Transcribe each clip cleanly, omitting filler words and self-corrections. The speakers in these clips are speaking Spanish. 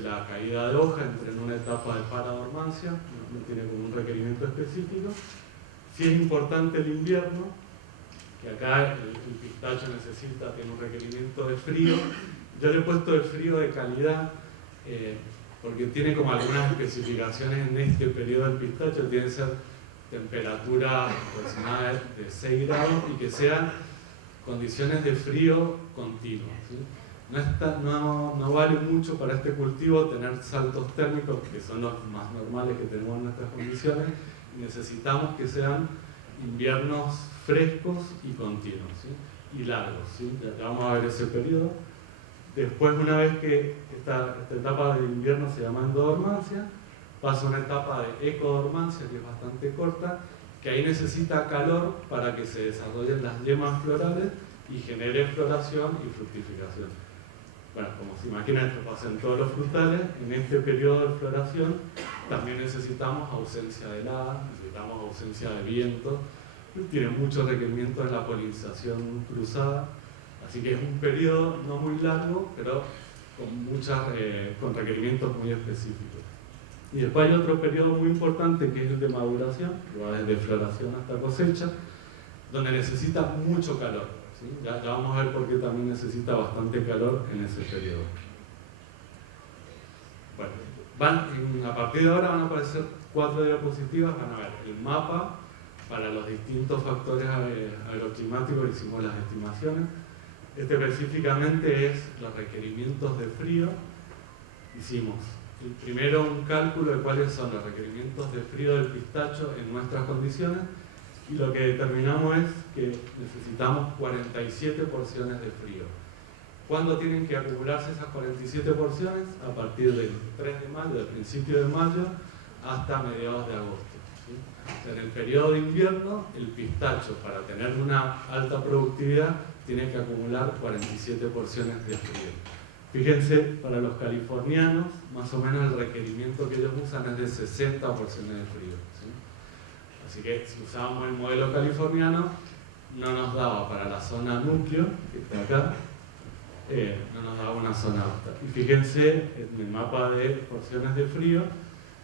la caída de hoja entra en una etapa de paradormancia, no tiene como un requerimiento específico. Si es importante el invierno, que acá el pistacho tiene un requerimiento de frío. Yo le he puesto de frío de calidad, porque tiene como algunas especificaciones en este periodo del pistacho. Tiene que ser temperatura aproximada de 6 grados y que sean condiciones de frío continuo, ¿sí? No vale mucho para este cultivo tener saltos térmicos, que son los más normales que tenemos en nuestras condiciones, y necesitamos que sean inviernos frescos y continuos, ¿sí? Y largos, ¿sí? Ya vamos a ver ese periodo. Después, una vez que esta etapa de invierno se llama endodormancia, pasa una etapa de ecodormancia, que es bastante corta, que ahí necesita calor para que se desarrollen las yemas florales y genere floración y fructificación. Bueno, como se imaginan, esto pasa en todos los frutales. En este periodo de floración también necesitamos ausencia de helada, necesitamos ausencia de viento, tiene muchos requerimientos en la polinización cruzada, así que es un periodo no muy largo, pero con requerimientos muy específicos. Y después hay otro periodo muy importante que es el de maduración, que va desde floración hasta cosecha, donde necesita mucho calor. ¿Sí? Ya vamos a ver por qué también necesita bastante calor en ese periodo. Bueno, a partir de ahora van a aparecer 4 diapositivas, van a ver el mapa para los distintos factores agroclimáticos, hicimos las estimaciones. Este específicamente es los requerimientos de frío. Hicimos primero un cálculo de cuáles son los requerimientos de frío del pistacho en nuestras condiciones, y lo que determinamos es que necesitamos 47 porciones de frío. ¿Cuándo tienen que acumularse esas 47 porciones? A partir del 3 de mayo, del principio de mayo, hasta mediados de agosto, ¿sí? En el periodo de invierno, el pistacho, para tener una alta productividad, tiene que acumular 47 porciones de frío. Fíjense, para los californianos, más o menos el requerimiento que ellos usan es de 60 porciones de frío, ¿sí? Así que si usábamos el modelo californiano, no nos daba para la zona núcleo, que está acá, no nos daba una zona apta. Y fíjense, en el mapa de porciones de frío,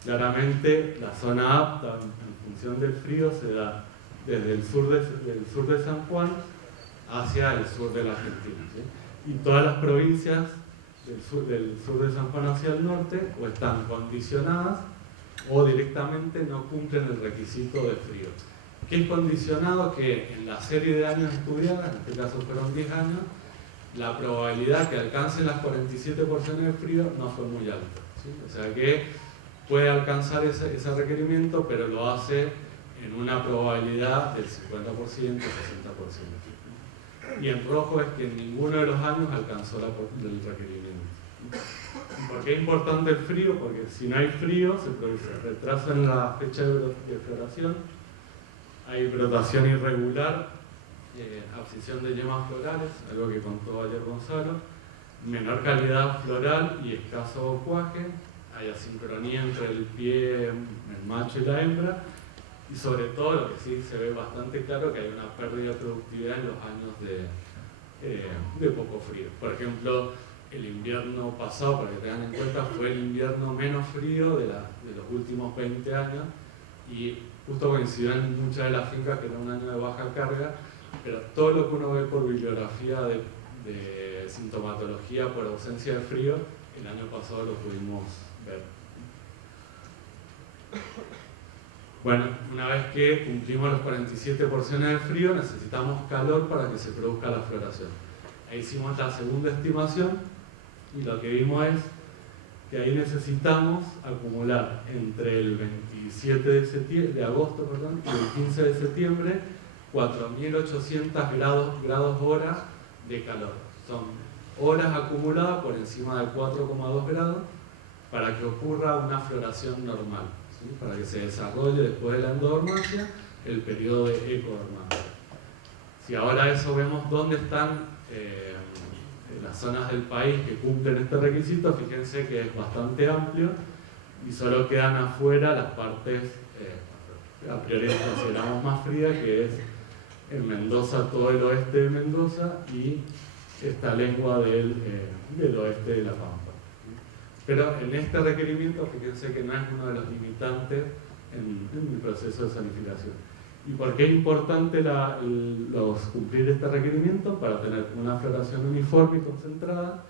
claramente la zona apta en función del frío se da desde el sur de San Juan hacia el sur de la Argentina, ¿sí? Y todas las provincias del sur de San Juan hacia el norte o están condicionadas o directamente no cumplen el requisito de frío. ¿Qué es condicionado? Que en la serie de años estudiadas, en este caso fueron 10 años, la probabilidad que alcancen las 47 porciones de frío no fue muy alta, ¿sí? O sea que puede alcanzar ese requerimiento, pero lo hace en una probabilidad del 50%, 60%. Y en rojo es que en ninguno de los años alcanzó el requerimiento. ¿Por qué es importante el frío? Porque si no hay frío, se produce retraso en la fecha de floración, hay brotación irregular, abscisión de yemas florales, algo que contó ayer Gonzalo, menor calidad floral y escaso bocuaje, hay asincronía entre el pie, el macho y la hembra, y sobre todo lo que sí se ve bastante claro, que hay una pérdida de productividad en los años de poco frío. Por ejemplo, el invierno pasado, para que tengan en cuenta, fue el invierno menos frío de los últimos 20 años, y justo coincidió en muchas de las fincas que era un año de baja carga, pero todo lo que uno ve por bibliografía de sintomatología por ausencia de frío, el año pasado lo pudimos ver. Bueno, una vez que cumplimos las 47 porciones de frío, necesitamos calor para que se produzca la floración. Ahí hicimos la segunda estimación y lo que vimos es que ahí necesitamos acumular entre el 27 de agosto y el 15 de septiembre 4.800 grados hora de calor. Son horas acumuladas por encima de 4,2 grados para que ocurra una floración normal, ¿sí? Para que se desarrolle después de la endodormancia el periodo de ecodormancia. Si ahora a eso vemos dónde están las zonas del país que cumplen este requisito, fíjense que es bastante amplio y solo quedan afuera las partes a priori consideramos más frías, que es en Mendoza, todo el oeste de Mendoza y esta lengua del oeste de La Pampa. Pero en este requerimiento, fíjense que no es uno de los limitantes en el proceso de salificación. ¿Y por qué es importante cumplir este requerimiento? Para tener una floración uniforme y concentrada,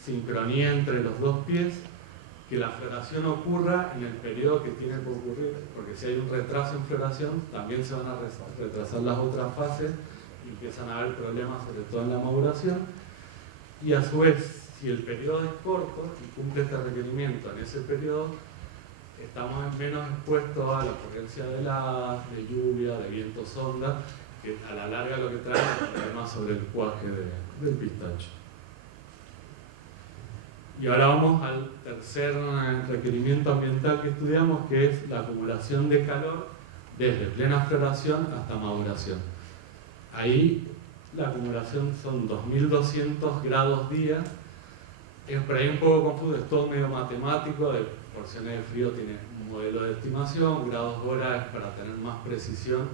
sincronía entre los dos pies, que la floración ocurra en el periodo que tiene que ocurrir, porque si hay un retraso en floración, también se van a retrasar las otras fases y empiezan a haber problemas, sobre todo en la maduración. Y a su vez, si el periodo es corto y cumple este requerimiento en ese periodo, estamos menos expuestos a la ocurrencia de heladas, de lluvia, de vientos ondas, que a la larga lo que trae es problemas sobre el cuaje del pistacho. Y ahora vamos al tercer requerimiento ambiental que estudiamos, que es la acumulación de calor desde plena floración hasta maduración. Ahí la acumulación son 2200 grados día. Es por ahí un poco confuso, es todo medio matemático, de porciones de frío tiene un modelo de estimación, grados hora es para tener más precisión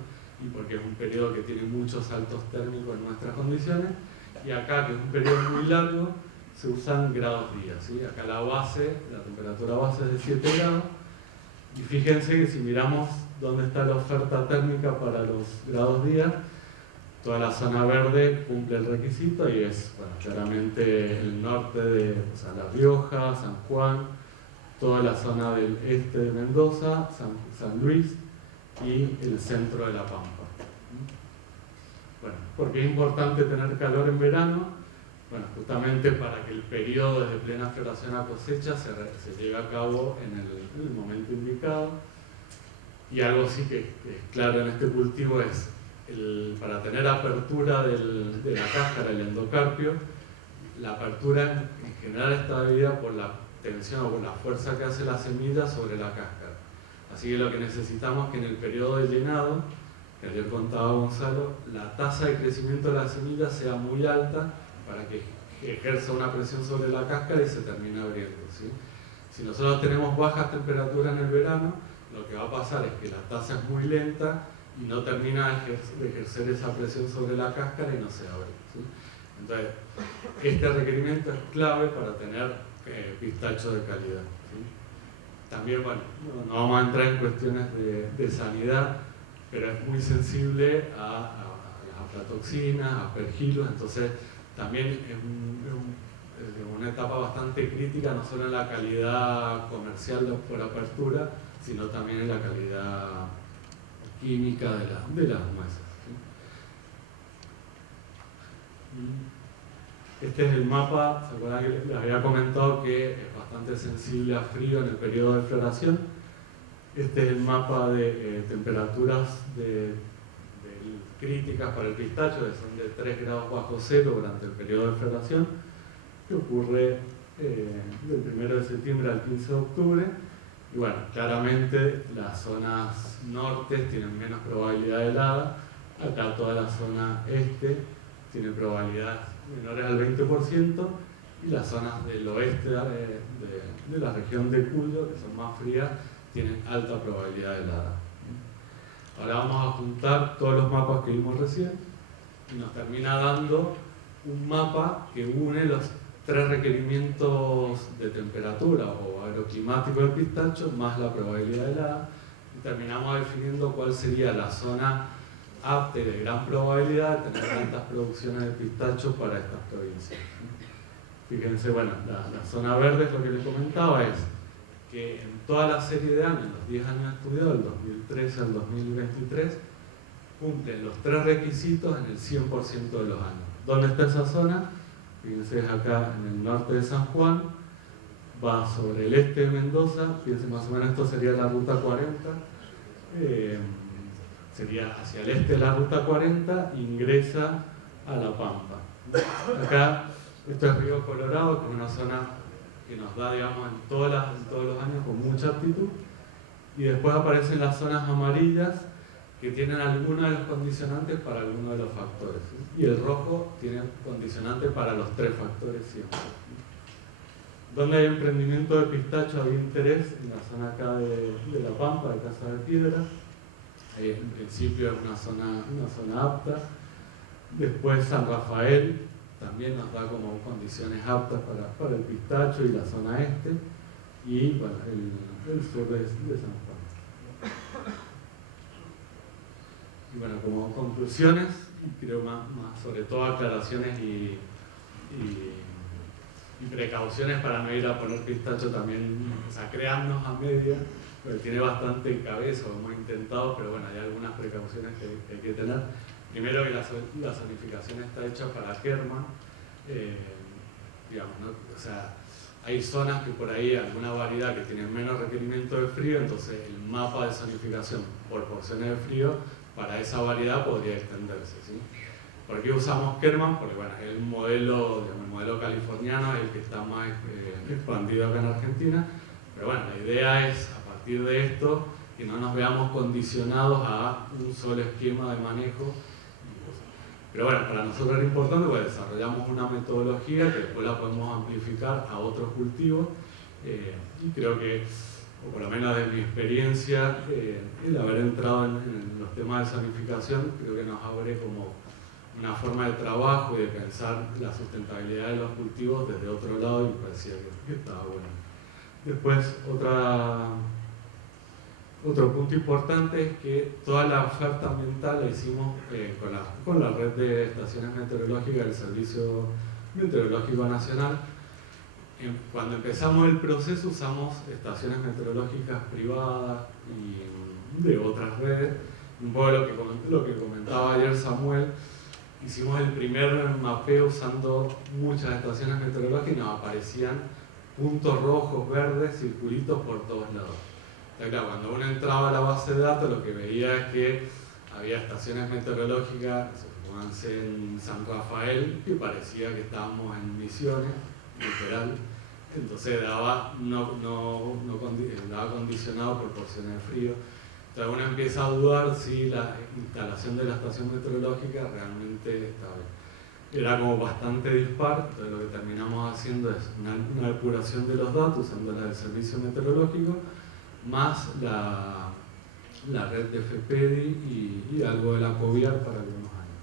y porque es un periodo que tiene muchos saltos térmicos en nuestras condiciones. Y acá, que es un periodo muy largo, se usan grados día, ¿sí? Acá la temperatura base es de 7 grados. Y fíjense que si miramos dónde está la oferta térmica para los grados día, toda la zona verde cumple el requisito y es, bueno, claramente el norte de La Rioja, San Juan, toda la zona del este de Mendoza, San Luis y el centro de La Pampa. Bueno, ¿por qué es importante tener calor en verano? Bueno, justamente para que el periodo desde plena floración a cosecha se lleve a cabo en el momento indicado. Y algo sí que es claro en este cultivo es, para tener apertura de la cáscara, el endocarpio, la apertura en general está debida por la tensión o por la fuerza que hace la semilla sobre la cáscara. Así que lo que necesitamos es que en el periodo de llenado, que ayer contaba Gonzalo, la tasa de crecimiento de la semilla sea muy alta para que ejerza una presión sobre la cáscara y se termine abriendo, ¿sí? Si nosotros tenemos bajas temperaturas en el verano, lo que va a pasar es que la tasa es muy lenta y no termina de ejercer esa presión sobre la cáscara y no se abre, ¿sí? Entonces, este requerimiento es clave para tener pistacho de calidad, ¿sí? También, bueno, no vamos a entrar en cuestiones de sanidad, pero es muy sensible a las aflatoxinas, a aspergilos, entonces también es una etapa bastante crítica, no solo en la calidad comercial por apertura, sino también en la calidad química de las nueces, ¿sí? Este es el mapa, ¿se acuerdan que les había comentado que es bastante sensible a frío en el periodo de floración? Este es el mapa de temperaturas críticas para el pistacho, que son de 3 grados bajo cero durante el periodo de floración, que ocurre del 1 de septiembre al 15 de octubre. Y bueno, claramente las zonas norte tienen menos probabilidad de helada, acá toda la zona este tiene probabilidades menores al 20%, y las zonas del oeste de la región de Cuyo, que son más frías, tienen alta probabilidad de helada. Ahora vamos a juntar todos los mapas que vimos recién y nos termina dando un mapa que une los 3 requerimientos de temperatura o agroclimático del pistacho más la probabilidad de helada, y terminamos definiendo cuál sería la zona apta y de gran probabilidad de tener altas producciones de pistacho para estas provincias. Fíjense, bueno, la zona verde es lo que les comentaba, es que en toda la serie de años, los 10 años estudiados, del 2013 al 2023, cumplen los 3 requisitos en el 100% de los años. ¿Dónde está esa zona? Fíjense, es acá en el norte de San Juan, va sobre el este de Mendoza, fíjense más o menos esto sería la ruta 40, sería hacia el este de la ruta 40, ingresa a La Pampa. Acá, esto es Río Colorado, que es una zona que nos da, digamos, en todos los años con mucha aptitud, y después aparecen las zonas amarillas que tienen algunos de los condicionantes para algunos de los factores, ¿sí? Y el rojo tiene condicionante para los 3 factores siempre. Donde hay emprendimiento de pistacho había interés en la zona acá de La Pampa, de Casa de Piedras. En principio es una zona apta. Después San Rafael también nos da como condiciones aptas para el pistacho y la zona este. y bueno, el sur de San Juan. Y bueno, como conclusiones, y creo más sobre todo aclaraciones y precauciones para no ir a poner pistacho también, o sea, créannos a media, porque tiene bastante cabeza, lo hemos intentado, pero bueno, hay algunas precauciones que hay que tener. Primero que la zonificación está hecha para Kerman, digamos, ¿no? O sea, hay zonas que por ahí, alguna variedad que tienen menos requerimiento de frío, entonces el mapa de zonificación por porciones de frío para esa variedad podría extenderse, ¿sí? ¿Por qué usamos Kerman? Porque bueno, es un modelo, digamos, el modelo californiano es el que está más expandido acá en Argentina, pero bueno, la idea es, a partir de esto, que no nos veamos condicionados a un solo esquema de manejo. Pero bueno, para nosotros era importante porque desarrollamos una metodología que después la podemos amplificar a otros cultivos, y creo que, o por lo menos de mi experiencia, el haber entrado en los temas de zonificación, creo que nos abre como una forma de trabajo y de pensar la sustentabilidad de los cultivos desde otro lado, y me parecía que estaba bueno. Después, otro punto importante es que toda la oferta ambiental la hicimos con la red de estaciones meteorológicas del Servicio Meteorológico Nacional. Cuando empezamos el proceso usamos estaciones meteorológicas privadas y de otras redes. Un poco lo que comentaba ayer Samuel, hicimos el primer mapeo usando muchas estaciones meteorológicas y nos aparecían puntos rojos, verdes, circulitos por todos lados. Claro, cuando uno entraba a la base de datos, lo que veía es que había estaciones meteorológicas, en San Rafael, que parecía que estábamos en Misiones, literal. Entonces daba condicionado por porciones de frío. Entonces uno empieza a dudar si la instalación de la estación meteorológica realmente estaba bien. Era como bastante dispar, entonces lo que terminamos haciendo es una depuración de los datos usando la del servicio meteorológico, más la red de FEPEDI y algo de la COVIAR para algunos años.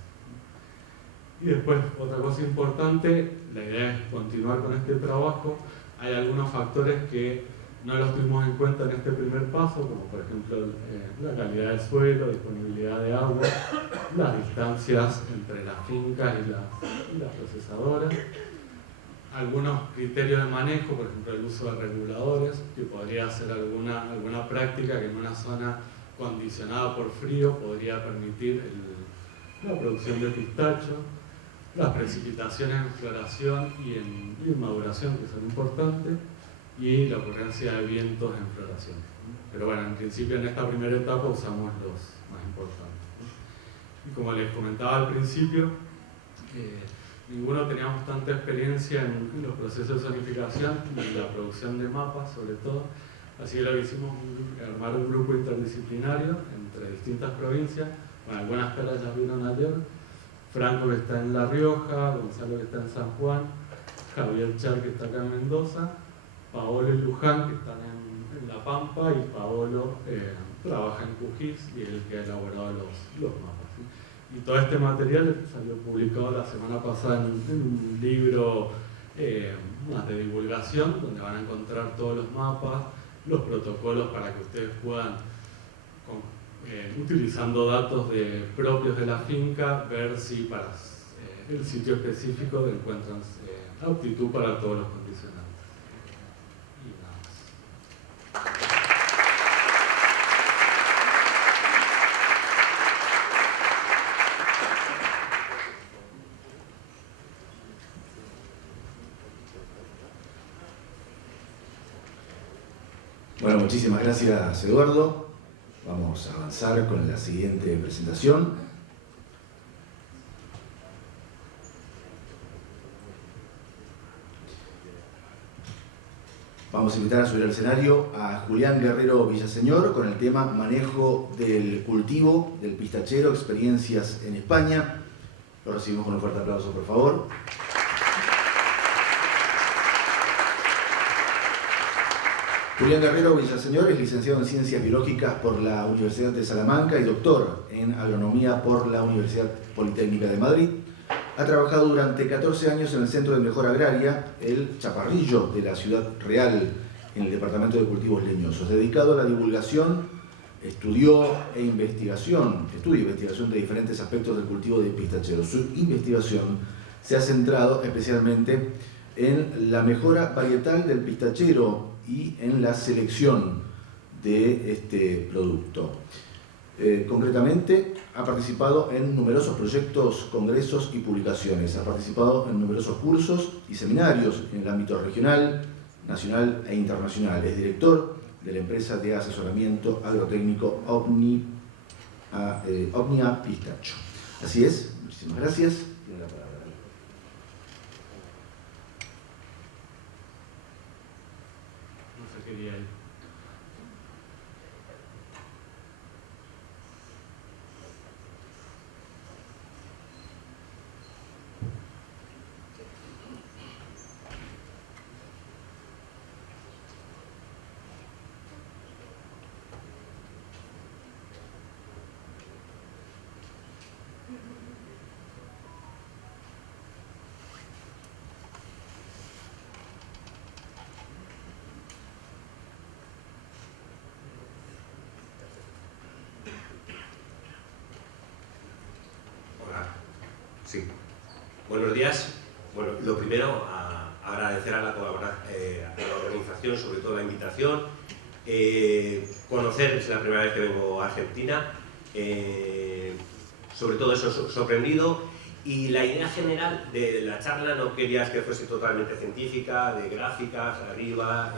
Y después, otra cosa importante, la idea es continuar con este trabajo. Hay algunos factores que no los tuvimos en cuenta en este primer paso, como por ejemplo la calidad del suelo, disponibilidad de agua, las distancias entre las fincas y las procesadoras, algunos criterios de manejo, por ejemplo el uso de reguladores, que podría ser alguna práctica que en una zona condicionada por frío podría permitir la producción de pistacho, las precipitaciones en floración y en maduración, que son importantes, y la ocurrencia de vientos en floración. Pero bueno, en principio en esta primera etapa usamos los más importantes. Y como les comentaba al principio, ninguno teníamos tanta experiencia en los procesos de zonificación y la producción de mapas, sobre todo. Así que lo que hicimos fue armar un grupo interdisciplinario entre distintas provincias. Bueno, algunas caras ya vieron ayer. Franco, que está en La Rioja, Gonzalo, que está en San Juan, Javier Char, que está acá en Mendoza, Paolo y Luján, que están en La Pampa, y Paolo trabaja en Cujís y es el que ha elaborado los mapas, ¿sí? Y todo este material salió publicado la semana pasada en un libro más de divulgación, donde van a encontrar todos los mapas, los protocolos para que ustedes puedan, utilizando datos propios de la finca, ver si para el sitio específico encuentran aptitud para todos los condicionantes. Y nada más. Bueno, muchísimas gracias, Eduardo. Vamos a avanzar con la siguiente presentación. Vamos a invitar a subir al escenario a Julián Guerrero Villaseñor con el tema Manejo del cultivo del pistachero, experiencias en España. Lo recibimos con un fuerte aplauso, por favor. Julián Guerrero Villaseñor es licenciado en Ciencias Biológicas por la Universidad de Salamanca y doctor en Agronomía por la Universidad Politécnica de Madrid. Ha trabajado durante 14 años en el Centro de Mejora Agraria, el Chaparrillo de la Ciudad Real, en el Departamento de Cultivos Leñosos, dedicado a la divulgación, estudio e investigación de diferentes aspectos del cultivo de pistachero. Su investigación se ha centrado especialmente en la mejora varietal del pistachero y en la selección de este producto. Concretamente, ha participado en numerosos proyectos, congresos y publicaciones. Ha participado en numerosos cursos y seminarios en el ámbito regional, nacional e internacional. Es director de la empresa de asesoramiento agrotécnico Omnia Pistacho. Así es, muchísimas gracias. Tiene la palabra. No se quería ir. Sí. Buenos días. Bueno, lo primero, agradecer a la organización, sobre todo la invitación. Conocer, es la primera vez que vengo a Argentina. Sobre todo eso, sorprendido. Y la idea general de la charla no querías que fuese totalmente científica, de gráficas, arriba,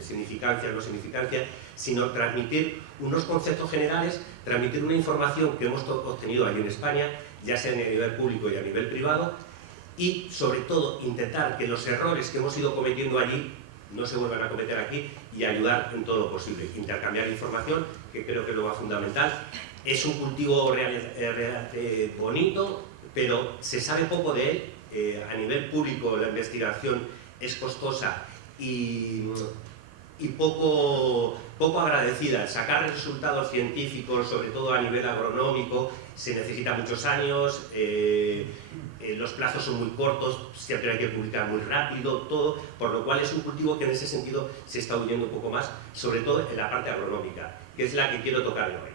significancia, no significancia, sino transmitir unos conceptos generales, transmitir una información que hemos obtenido allí en España, ya sea a nivel público y a nivel privado, y sobre todo intentar que los errores que hemos ido cometiendo allí no se vuelvan a cometer aquí y ayudar en todo lo posible. Intercambiar información, que creo que es lo más fundamental. Es un cultivo realmente bonito, pero se sabe poco de él. A nivel público la investigación es costosa y poco agradecida. Sacar resultados científicos, sobre todo a nivel agronómico, se necesita muchos años, los plazos son muy cortos, siempre hay que publicar muy rápido, todo, por lo cual es un cultivo que en ese sentido se está huyendo un poco más, sobre todo en la parte agronómica, que es la que quiero tocar hoy.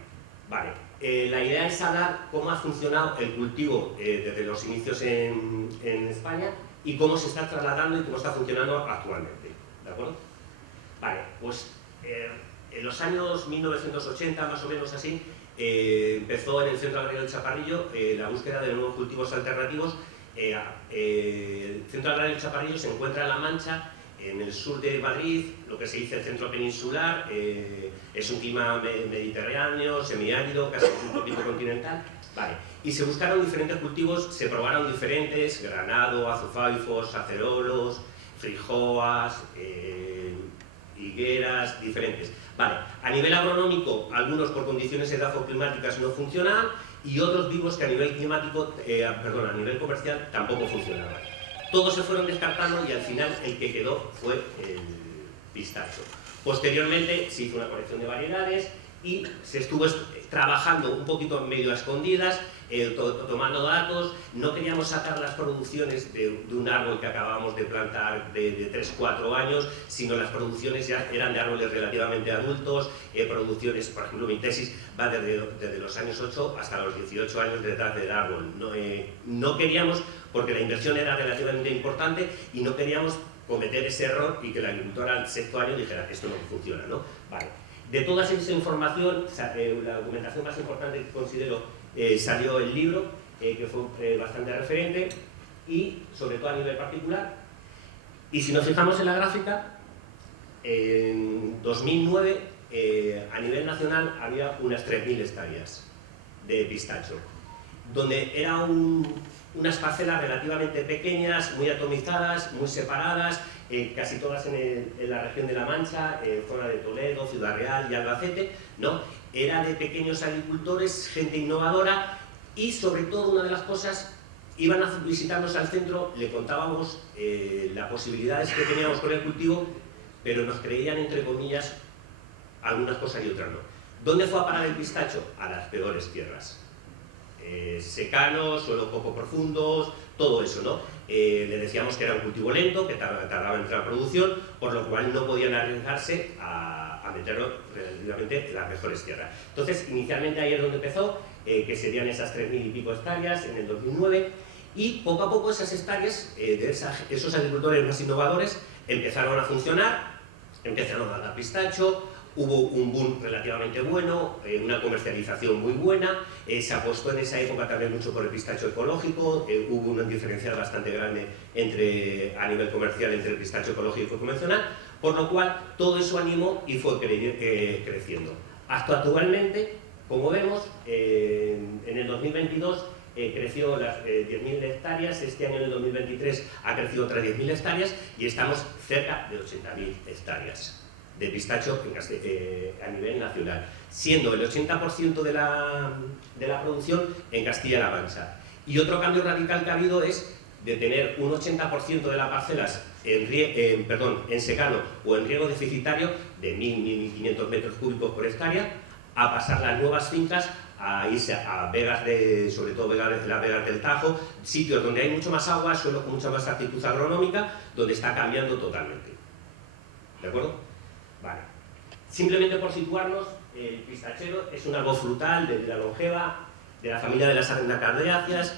Vale, la idea es hablar cómo ha funcionado el cultivo desde los inicios en España y cómo se está trasladando y cómo está funcionando actualmente, ¿de acuerdo? Vale, pues en los años 1980, más o menos así, empezó en el Centro Agrario del Chaparrillo la búsqueda de nuevos cultivos alternativos. El Centro Agrario del Chaparrillo se encuentra en La Mancha, en el sur de Madrid, lo que se dice el centro peninsular. Es un clima mediterráneo, semiárido, casi un poquito continental. Vale. Y se buscaron diferentes cultivos, se probaron diferentes: granado, azufaifos, acerolos, frijoas, higueras, diferentes. Vale. A nivel agronómico, algunos por condiciones edafoclimáticas no funcionaban y otros vimos que a nivel climático, a nivel comercial tampoco funcionaban. Todos se fueron descartando y al final el que quedó fue el pistacho. Posteriormente se hizo una colección de variedades y se estuvo trabajando un poquito medio a escondidas, tomando datos. No queríamos sacar las producciones de un árbol que acabábamos de plantar de 3-4 años, sino las producciones ya eran de árboles relativamente adultos, producciones, por ejemplo, mi tesis va desde los años 8 hasta los 18 años de edad del árbol. No queríamos, porque la inversión era relativamente importante y no queríamos cometer ese error y que el agricultor al sexto año dijera esto no funciona, ¿no? Vale. De toda esa información, la documentación más importante que considero, salió el libro, que fue bastante referente, y sobre todo a nivel particular. Y si nos fijamos en la gráfica, en 2009 a nivel nacional había unas 3.000 hectáreas de pistacho, donde era unas parcelas relativamente pequeñas, muy atomizadas, muy separadas, casi todas en la región de La Mancha, zona de Toledo, Ciudad Real y Albacete, ¿no? Era de pequeños agricultores, gente innovadora y sobre todo una de las cosas, iban a visitarnos al centro, le contábamos las posibilidades que teníamos con el cultivo, pero nos creían, entre comillas, algunas cosas y otras no. ¿Dónde fue a parar el pistacho? A las peores tierras. secano, suelos poco profundos, todo eso, ¿no? Le decíamos que era un cultivo lento, que tardaba en entrar a producción, por lo cual no podían arriesgarse a meterlo relativamente en las mejores tierras. Entonces, inicialmente ahí es donde empezó, que serían esas 3.000 y pico hectáreas en el 2009, y poco a poco esas hectáreas, esos agricultores más innovadores, empezaron a funcionar, empezaron a dar pistacho. Hubo un boom relativamente bueno, una comercialización muy buena, se apostó en esa época también mucho por el pistacho ecológico, hubo una diferencia bastante grande a nivel comercial entre el pistacho ecológico y convencional, por lo cual todo eso animó y fue creciendo. Hasta actualmente, como vemos, en el 2022 creció las 10.000 hectáreas, este año en el 2023 ha crecido otras 10.000 hectáreas y estamos cerca de 80.000 hectáreas de pistacho a nivel nacional, siendo el 80% de la producción en Castilla-La Mancha. Y otro cambio radical que ha habido es de tener un 80% de las parcelas en secano o en riego deficitario de 1.000-1.500 metros cúbicos por hectárea, a pasar las nuevas fincas a irse a vegas, sobre todo las vegas del Tajo, sitios donde hay mucho más agua, suelos con mucha más actitud agronómica, donde está cambiando totalmente. ¿De acuerdo? Vale. Simplemente por situarnos, el pistachero es un árbol frutal de vida longeva, de la familia de las arenacardáceas.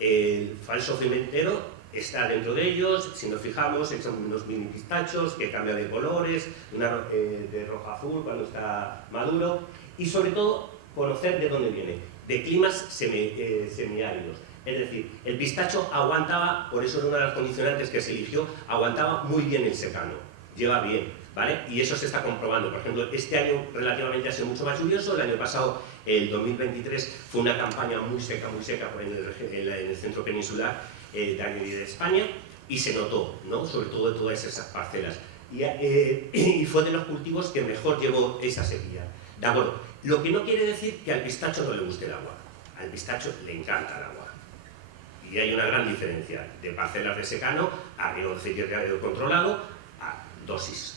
El falso pimentero está dentro de ellos. Si nos fijamos, son unos mini pistachos que cambian de colores, de rojo a azul cuando está maduro, y sobre todo conocer de dónde viene, de climas semiáridos. Es decir, el pistacho aguantaba, por eso es una de las condicionantes que se eligió, aguantaba muy bien el secano, lleva bien. ¿Vale? Y eso se está comprobando. Por ejemplo, este año relativamente ha sido mucho más lluvioso. El año pasado, el 2023, fue una campaña muy seca en el centro peninsular de España, y se notó, ¿no? Sobre todo de todas esas parcelas. Y fue de los cultivos que mejor llevó esa sequía. ¿De acuerdo? Lo que no quiere decir que al pistacho no le guste el agua. Al pistacho le encanta el agua. Y hay una gran diferencia de parcelas de secano a riego controlado a dosis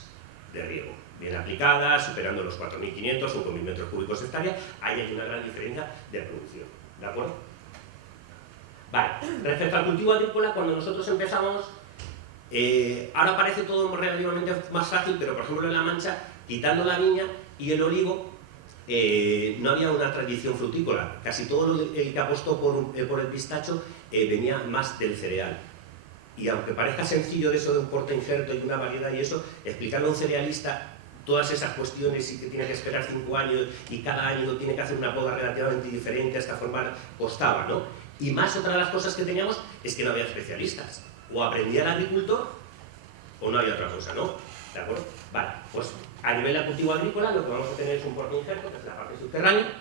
de riego, bien aplicada, superando los 4.500, 5.000 metros cúbicos hectárea. Ahí hay una gran diferencia de producción. ¿De acuerdo? Vale, respecto al cultivo agrícola, cuando nosotros empezamos, ahora parece todo relativamente más fácil, pero por ejemplo en La Mancha, quitando la viña y el olivo, no había una tradición frutícola. Casi todo el que apostó por el pistacho venía más del cereal. Y aunque parezca sencillo de eso de un porta injerto y una variedad y eso, explicarle a un cerealista todas esas cuestiones y que tiene que esperar 5 años y cada año tiene que hacer una poda relativamente diferente hasta formar, costaba, ¿no? Y más otra de las cosas que teníamos es que no había especialistas. O aprendía el agricultor o no había otra cosa, ¿no? ¿De acuerdo? Vale, pues a nivel de cultivo agrícola lo que vamos a tener es un porta injerto, que es la parte subterránea,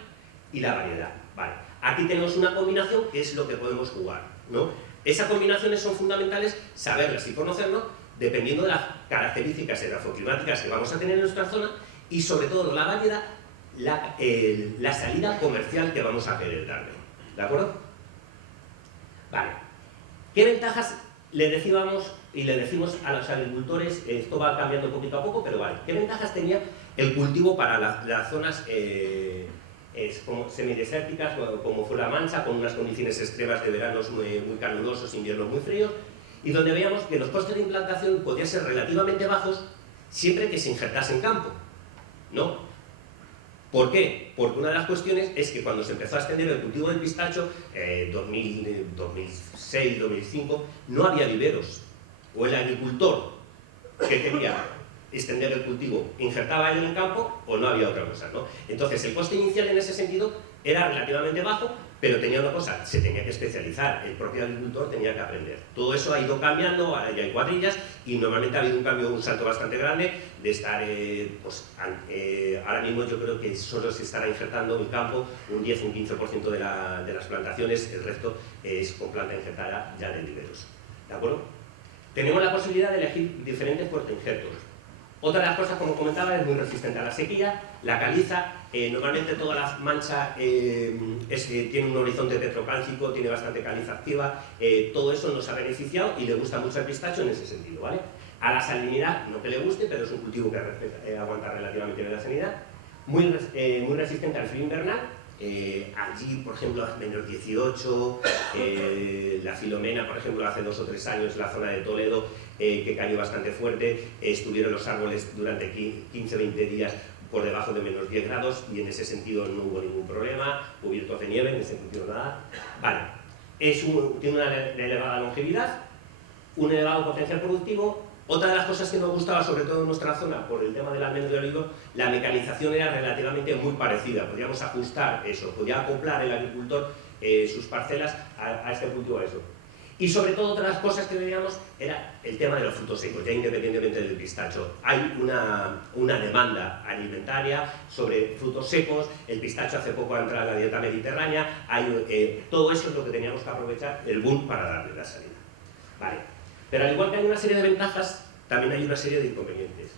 y la variedad. Vale, aquí tenemos una combinación que es lo que podemos jugar, ¿no? Esas combinaciones son fundamentales saberlas y conocerlas dependiendo de las características edafoclimáticas que vamos a tener en nuestra zona y sobre todo la variedad, la salida comercial que vamos a querer darle. ¿De acuerdo? Vale. ¿Qué ventajas le decíamos y le decimos a los agricultores? Esto va cambiando poquito a poco, pero vale. ¿Qué ventajas tenía el cultivo para las zonas como semidesérticas, como fue La Mancha, con unas condiciones extremas de veranos muy calurosos, inviernos muy fríos, y donde veíamos que los costes de implantación podían ser relativamente bajos siempre que se injertase en campo, ¿no? ¿Por qué? Porque una de las cuestiones es que cuando se empezó a extender el cultivo del pistacho, 2006, 2005, no había viveros, o el agricultor que quería extender el cultivo injertaba en el campo o no había otra cosa, ¿no? Entonces el coste inicial en ese sentido era relativamente bajo, pero tenía una cosa, se tenía que especializar, el propio agricultor tenía que aprender. Todo eso ha ido cambiando, ahora ya hay cuadrillas y normalmente ha habido un salto bastante grande de estar, ahora mismo yo creo que solo se estará injertando en campo un 10 o un 15% de las plantaciones, el resto es con planta injertada ya de viveros. ¿De acuerdo? Tenemos la posibilidad de elegir diferentes portainjertos. Otra de las cosas, como comentaba, es muy resistente a la sequía, la caliza. Normalmente toda La Mancha tiene un horizonte petrocálcico, tiene bastante caliza activa, todo eso nos ha beneficiado y le gusta mucho el pistacho en ese sentido, ¿vale? A la salinidad, no que le guste, pero es un cultivo que aguanta relativamente bien la salinidad, muy resistente al frío invernal allí, por ejemplo, a menos 18, la Filomena, por ejemplo, hace 2 o 3 años en la zona de Toledo, que cayó bastante fuerte, estuvieron los árboles durante 15-20 días por debajo de menos 10 grados y en ese sentido no hubo ningún problema, cubiertos de nieve, en ese sentido nada. Vale, tiene una elevada longevidad, un elevado potencial productivo. Otra de las cosas que nos gustaba, sobre todo en nuestra zona, por el tema del almendro de olivo, la mecanización era relativamente muy parecida, podíamos ajustar eso, podía acoplar el agricultor sus parcelas a este cultivo, a eso. Y sobre todo, otra de las cosas que veíamos era el tema de los frutos secos, ya independientemente del pistacho. Hay una demanda alimentaria sobre frutos secos, el pistacho hace poco ha entrado en la dieta mediterránea, todo eso es lo que teníamos que aprovechar, el boom, para darle la salida. Vale. Pero al igual que hay una serie de ventajas, también hay una serie de inconvenientes.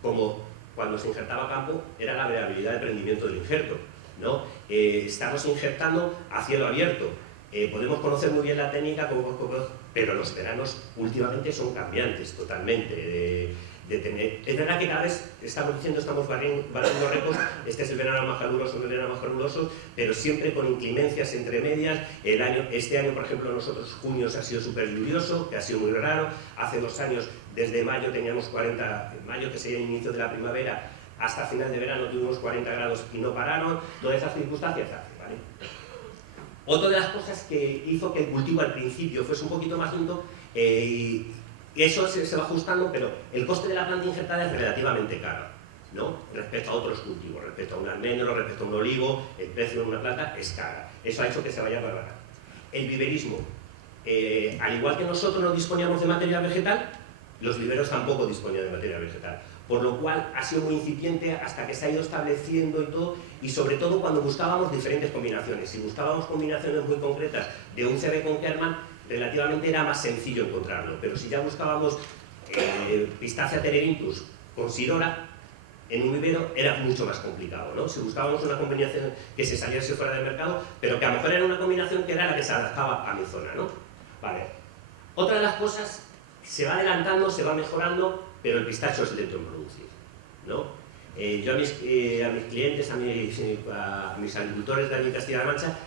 Como cuando se injertaba campo, era la variabilidad de prendimiento del injerto, ¿no? Estamos injertando a cielo abierto. Podemos conocer muy bien la técnica, pero los veranos últimamente son cambiantes totalmente. Es verdad que cada vez estamos batiendo récords, este es el verano más caluroso, el verano más caluroso, pero siempre con inclemencias entre medias. Este año, por ejemplo, nosotros junio ha sido súper lluvioso, que ha sido muy raro. Hace 2 años, desde mayo teníamos 40, mayo que sería el inicio de la primavera, hasta final de verano tuvimos 40 grados y no pararon. Todas esas circunstancias hacen, ¿vale? Otra de las cosas que hizo que el cultivo al principio fuese un poquito más lento, y eso se va ajustando, pero el coste de la planta injertada es relativamente caro, ¿no? Respecto a otros cultivos, respecto a un almendro, respecto a un olivo, el precio de una planta es cara. Eso ha hecho que se vaya a baratar. El viverismo, al igual que nosotros no disponíamos de material vegetal, los viveros tampoco disponían de material vegetal, por lo cual ha sido muy incipiente hasta que se ha ido estableciendo y todo, y sobre todo cuando buscábamos diferentes combinaciones. Si buscábamos combinaciones muy concretas de un CB con Kerman, relativamente era más sencillo encontrarlo, pero si ya buscábamos Pistacia terebinthus con Sidora en un vivero era mucho más complicado, ¿no? Si buscábamos una combinación que se saliese fuera del mercado, pero que a lo mejor era una combinación que era la que se adaptaba a mi zona, ¿no? Vale. Otra de las cosas, se va adelantando, se va mejorando, pero el pistacho es lento en producir, ¿no? Yo a mis clientes, a mis agricultores de aquí Castilla-La Mancha,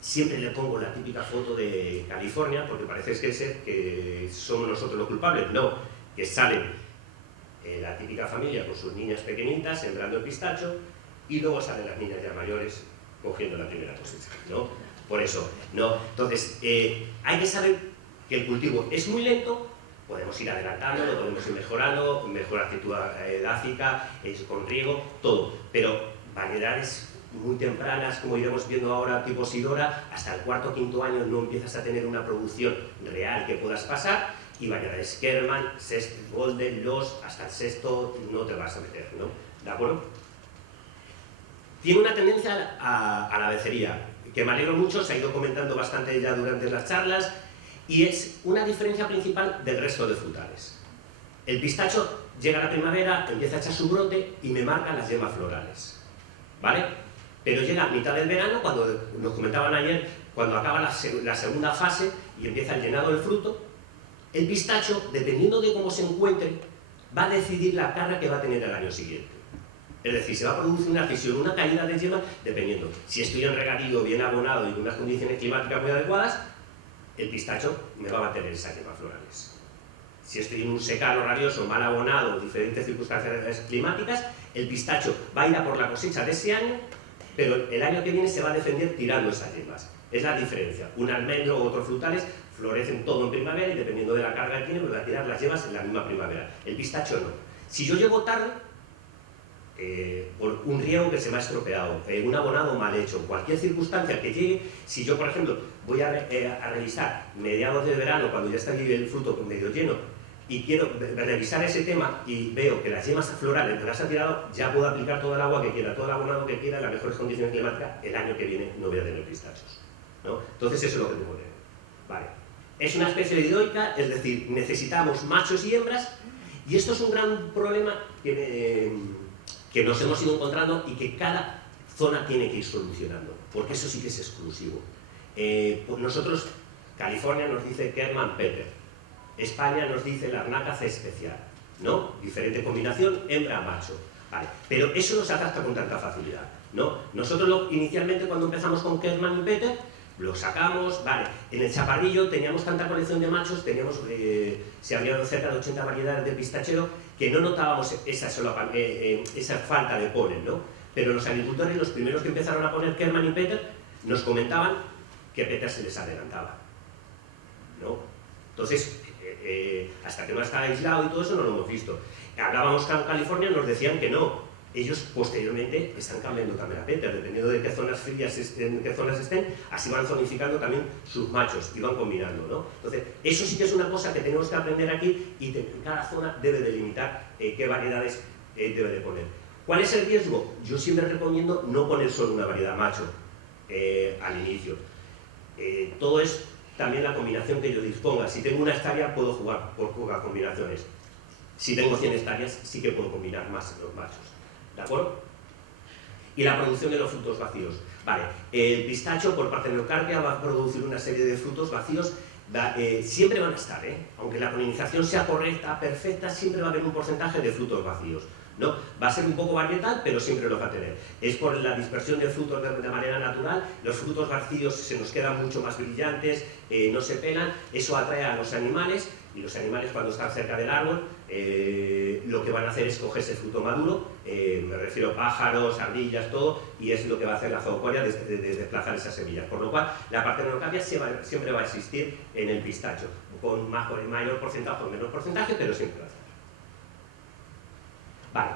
siempre le pongo la típica foto de California, porque parece que somos nosotros los culpables. No, que salen la típica familia con sus niñas pequeñitas sembrando el pistacho y luego salen las niñas ya mayores cogiendo la primera cosecha, ¿no? Por eso, ¿no? Entonces, hay que saber que el cultivo es muy lento, podemos ir adelantando, lo podemos ir mejorando, mejor actitud edáfica, con riego, todo, pero variedades muy tempranas, como iremos viendo ahora, tipo Sidora, hasta el 4º o 5º año no empiezas a tener una producción real que puedas pasar, y variedades Kerman, Golden, Los, hasta el 6º no te vas a meter, ¿no? ¿De acuerdo? Tiene una tendencia a la becería, que me alegro mucho, se ha ido comentando bastante ya durante las charlas, y es una diferencia principal del resto de frutales. El pistacho llega a la primavera, empieza a echar su brote y me marcan las yemas florales, ¿vale? Pero llega a mitad del verano, cuando nos comentaban ayer, cuando acaba la segunda fase y empieza el llenado del fruto, el pistacho, dependiendo de cómo se encuentre, va a decidir la carga que va a tener el año siguiente. Es decir, se va a producir una fisión, una caída de yemas, dependiendo. Si estoy en regadío, bien abonado y con unas condiciones climáticas muy adecuadas, el pistacho me va a mantener esas yemas florales. Si estoy en un secano rabioso, mal abonado, diferentes circunstancias climáticas, el pistacho va a ir a por la cosecha de ese año, pero el año que viene se va a defender tirando esas yemas. Es la diferencia. Un almendro u otros frutales florecen todo en primavera y dependiendo de la carga que tiene, pues va a tirar las yemas en la misma primavera. El pistacho no. Si yo llego tarde, por un riego que se me ha estropeado, un abonado mal hecho, cualquier circunstancia que llegue, si yo, por ejemplo, voy a revisar mediados de verano, cuando ya está el fruto medio lleno, y quiero revisar ese tema y veo que las yemas florales me las ha tirado, ya puedo aplicar todo el agua que quiera, todo el abonado que quiera, en las mejores condiciones climáticas, el año que viene no voy a tener pistachos, ¿no? Entonces eso es lo que tengo que tener. Vale. Es una especie de dioica, es decir, necesitamos machos y hembras, y esto es un gran problema que nos hemos ido encontrando y que cada zona tiene que ir solucionando, porque eso sí que es exclusivo. Pues nosotros, California nos dice Kerman Pepper, España nos dice la arnaca C especial, ¿no? Diferente combinación, hembra-macho. Vale, pero eso no se adapta con tanta facilidad, ¿no? Nosotros inicialmente cuando empezamos con Kerman y Peter, lo sacamos, vale, en el chaparrillo teníamos tanta colección de machos, teníamos, se habían cerca de 80 variedades de pistachero, que no notábamos esa falta de polen, ¿no? Pero los agricultores, los primeros que empezaron a poner Kerman y Peter, nos comentaban que Peter se les adelantaba, ¿no? Entonces, hasta que no está aislado y todo eso no lo hemos visto. Hablábamos con California, nos decían que no. Ellos posteriormente están cambiando también a Peter, dependiendo de qué zonas frías en qué zonas estén, así van zonificando también sus machos y van combinando, ¿no? Entonces, eso sí que es una cosa que tenemos que aprender aquí y cada zona debe delimitar qué variedades debe de poner. ¿Cuál es el riesgo? Yo siempre recomiendo no poner solo una variedad macho al inicio. Todo es también la combinación que yo disponga. Si tengo una hectárea puedo jugar por pocas combinaciones. Si tengo 100 hectáreas sí que puedo combinar más los machos. ¿De acuerdo? Y la producción de los frutos vacíos. Vale, el pistacho por Parthenocarpia va a producir una serie de frutos vacíos, siempre van a estar, aunque la polinización sea correcta, perfecta, siempre va a haber un porcentaje de frutos vacíos, ¿no? Va a ser un poco varietal, pero siempre lo va a tener. Es por la dispersión de frutos de manera natural, los frutos vacíos se nos quedan mucho más brillantes, no se pelan, eso atrae a los animales, y los animales cuando están cerca del árbol lo que van a hacer es coger ese fruto maduro, me refiero a pájaros, ardillas, todo, y es lo que va a hacer la zoocoria de desplazar esas semillas. Por lo cual, la parthenocarpia siempre va a existir en el pistacho, con mayor porcentaje o menor porcentaje, pero siempre va a estar. Vale,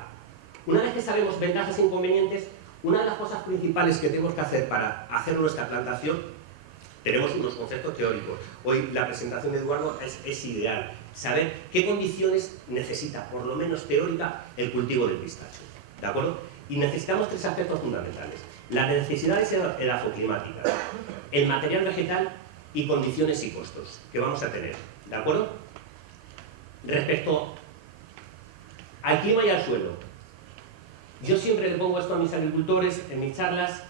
una vez que sabemos ventajas e inconvenientes, una de las cosas principales que tenemos que hacer para hacer nuestra plantación, tenemos unos conceptos teóricos. Hoy la presentación de Eduardo es ideal. Saber qué condiciones necesita, por lo menos teórica, el cultivo del pistacho. ¿De acuerdo? Y necesitamos tres aspectos fundamentales. Las necesidades edafoclimáticas, el material vegetal y condiciones y costos que vamos a tener. ¿De acuerdo? Respecto al clima y al suelo, yo siempre le pongo esto a mis agricultores en mis charlas.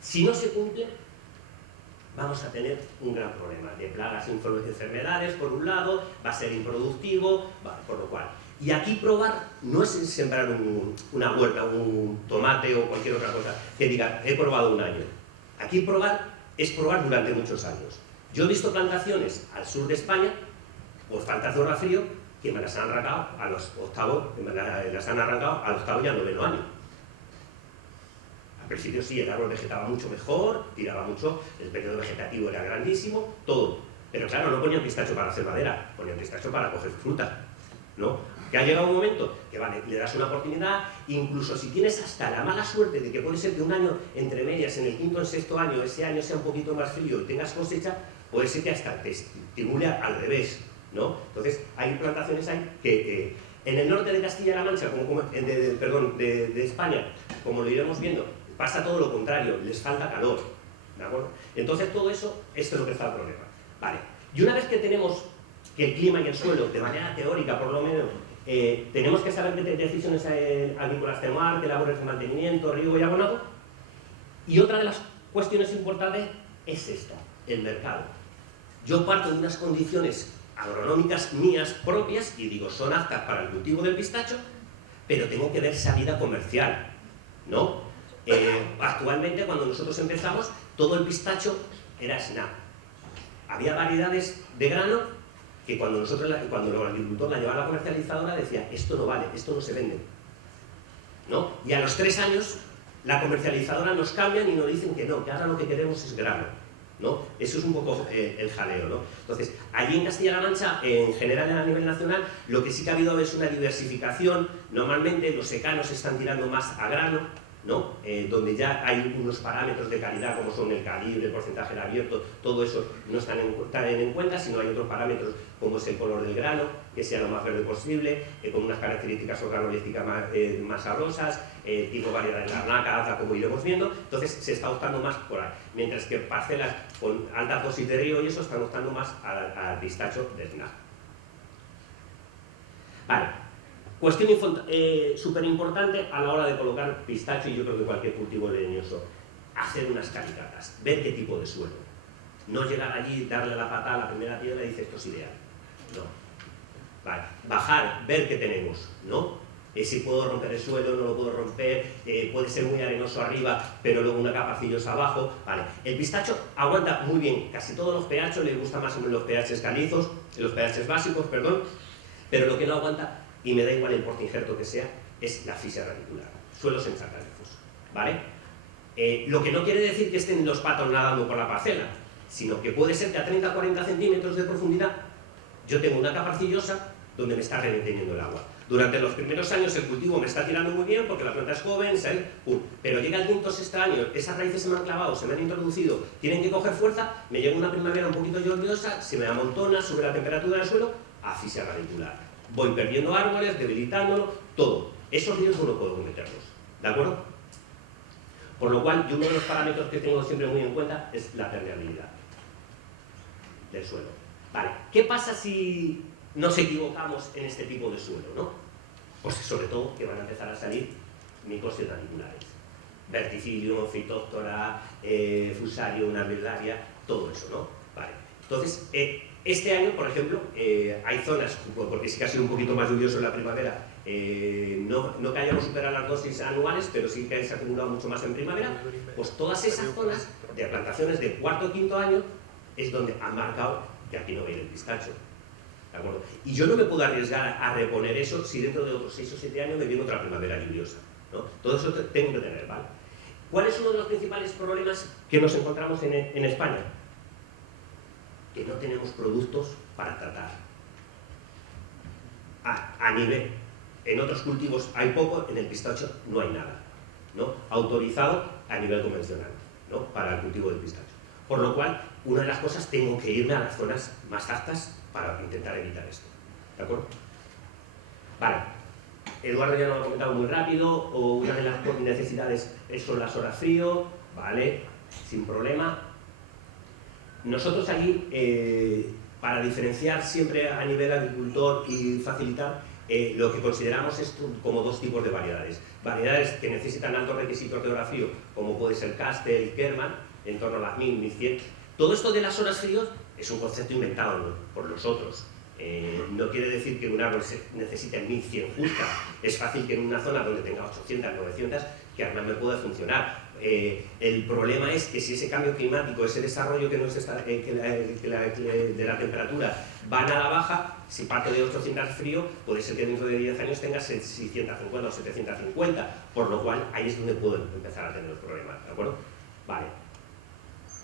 Si no se cumple, vamos a tener un gran problema de plagas y enfermedades, por un lado, va a ser improductivo, por lo cual. Y aquí probar no es sembrar una huerta, un tomate o cualquier otra cosa que diga, he probado un año. Aquí probar es probar durante muchos años. Yo he visto plantaciones al sur de España, por falta de tierra frío, que me las han arrancado al octavo y al noveno año. Al principio sí, el árbol vegetaba mucho mejor, tiraba mucho, el periodo vegetativo era grandísimo, todo. Pero claro, no ponían pistacho para hacer madera, ponían pistacho para coger fruta, ¿no? Que ha llegado un momento que vale, le das una oportunidad, incluso si tienes hasta la mala suerte de que puede ser que un año entre medias, en el quinto o en sexto año, ese año sea un poquito más frío y tengas cosecha, puede ser que hasta te estimule al revés, ¿no? Entonces, hay plantaciones ahí que en el norte de Castilla-La Mancha, de España, como lo iremos viendo, pasa todo lo contrario, les falta calor, ¿de acuerdo? Entonces todo eso, esto es lo que está el problema. Vale, y una vez que tenemos que el clima y el suelo, de manera teórica por lo menos, tenemos que saber qué decisiones agrícolas tomar, qué labores de mantenimiento, riego y abonado, y otra de las cuestiones importantes es esta, el mercado. Yo parto de unas condiciones agronómicas mías propias y digo, son aptas para el cultivo del pistacho, pero tengo que ver salida comercial, ¿no? Actualmente, cuando nosotros empezamos, todo el pistacho era SNAP. Había variedades de grano que cuando el agricultor la llevaba a la comercializadora decía, esto no vale, esto no se vende, ¿no? Y a los 3 años la comercializadora nos cambian y nos dicen que no, que ahora lo que queremos es grano, ¿no? Eso es un poco el jaleo, ¿no? Entonces, allí en Castilla-La Mancha, en general a nivel nacional, lo que sí que ha habido es una diversificación. Normalmente los secanos están tirando más a grano, ¿no? Donde ya hay unos parámetros de calidad como son el calibre, el porcentaje de abierto, todo eso no están en cuenta, sino hay otros parámetros como es el color del grano, que sea lo más verde posible, con unas características organolépticas más sabrosas, tipo variedad de garnaca, alta, como iremos viendo. Entonces se está optando más por ahí, mientras que parcelas con alta dosis de río y eso están optando más al pistacho de SNAP. Vale. Cuestión súper importante a la hora de colocar pistacho, y yo creo que cualquier cultivo leñoso, hacer unas calicatas, ver qué tipo de suelo. No llegar allí, darle la patada a la primera piedra y decir esto es ideal. No. Vale. Bajar, ver qué tenemos, ¿no? Si puedo romper el suelo, no lo puedo romper, puede ser muy arenoso arriba, pero luego una capa arcillosa abajo. Vale. El pistacho aguanta muy bien casi todos los pH, le gustan más o menos los pH calizos, los pH básicos, perdón, pero lo que no aguanta, y me da igual el portainjerto que sea, es la asfixia radicular, suelos encharcadizos, ¿vale? Lo que no quiere decir que estén los patos nadando por la parcela, sino que puede ser que a 30 o 40 centímetros de profundidad yo tengo una capa arcillosa donde me está reteniendo el agua. Durante los primeros años el cultivo me está tirando muy bien porque la planta es joven, ¿sabes? Pero llega el quinto o sexto año, esas raíces se me han clavado, se me han introducido, tienen que coger fuerza, me llega una primavera un poquito lluviosa, se me amontona, sube la temperatura del suelo, asfixia radicular. Voy perdiendo árboles, debilitándolo, todo. Esos riesgos no puedo cometerlos, ¿de acuerdo? Por lo cual, yo uno de los parámetros que tengo siempre muy en cuenta es la permeabilidad del suelo. Vale, ¿qué pasa si nos equivocamos en este tipo de suelo, no? Pues sobre todo que van a empezar a salir micosios radiculares. Verticillium, Phytophthora, Fusarium, Armillaria, todo eso, ¿no? Vale. Entonces, este año, por ejemplo, hay zonas, porque sí que ha sido un poquito más lluvioso en la primavera, no que hayamos superado las dosis anuales, pero sí que se ha acumulado mucho más en primavera, pues todas esas zonas de plantaciones de cuarto o quinto año es donde han marcado que aquí no va a ir el pistacho. ¿De acuerdo? Y yo no me puedo arriesgar a reponer eso si dentro de otros 6 o 7 años me viene otra primavera lluviosa, ¿no? Todo eso tengo que tener, ¿vale? ¿Cuál es uno de los principales problemas que nos encontramos en España? Que no tenemos productos para tratar. A nivel, en otros cultivos hay poco, en el pistacho no hay nada, ¿no? Autorizado a nivel convencional, ¿no? Para el cultivo del pistacho. Por lo cual, una de las cosas, tengo que irme a las zonas más aptas para intentar evitar esto, ¿de acuerdo? Vale, Eduardo ya nos lo ha comentado muy rápido, o una de las necesidades son las horas frío, ¿vale? Sin problema. Nosotros aquí, para diferenciar siempre a nivel agricultor y facilitar, lo que consideramos es como dos tipos de variedades. Variedades que necesitan altos requisitos de hora frío, como puede ser Castel y Kerman, en torno a las 1000, 1100. Todo esto de las horas fríos es un concepto inventado por nosotros. No quiere decir que un árbol necesite 1100 justa. Es fácil que en una zona donde tenga 800, 900, que además me pueda funcionar. El problema es que si ese cambio climático, ese desarrollo que nos está, de la temperatura van a la baja, si parte de 800 frío, puede ser que dentro de 10 años tenga 650 o 750, por lo cual ahí es donde puedo empezar a tener los problemas, ¿de acuerdo? Vale.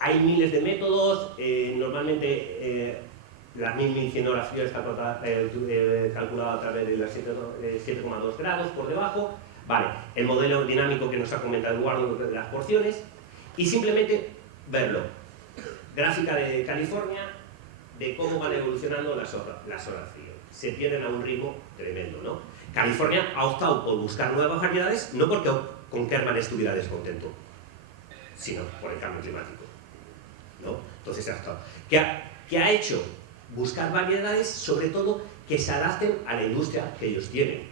Hay miles de métodos, normalmente las 1100 horas frío está calculado a través de las 7,2 grados por debajo. Vale, el modelo dinámico que nos ha comentado Eduardo de las porciones, y simplemente verlo. Gráfica de California, de cómo van evolucionando las horas frío. Se pierden a un ritmo tremendo, ¿no? California ha optado por buscar nuevas variedades, no porque con Kerman estuviera descontento, sino por el cambio climático, ¿no? Entonces, ¿qué ha hecho? Buscar variedades, sobre todo, que se adapten a la industria que ellos tienen,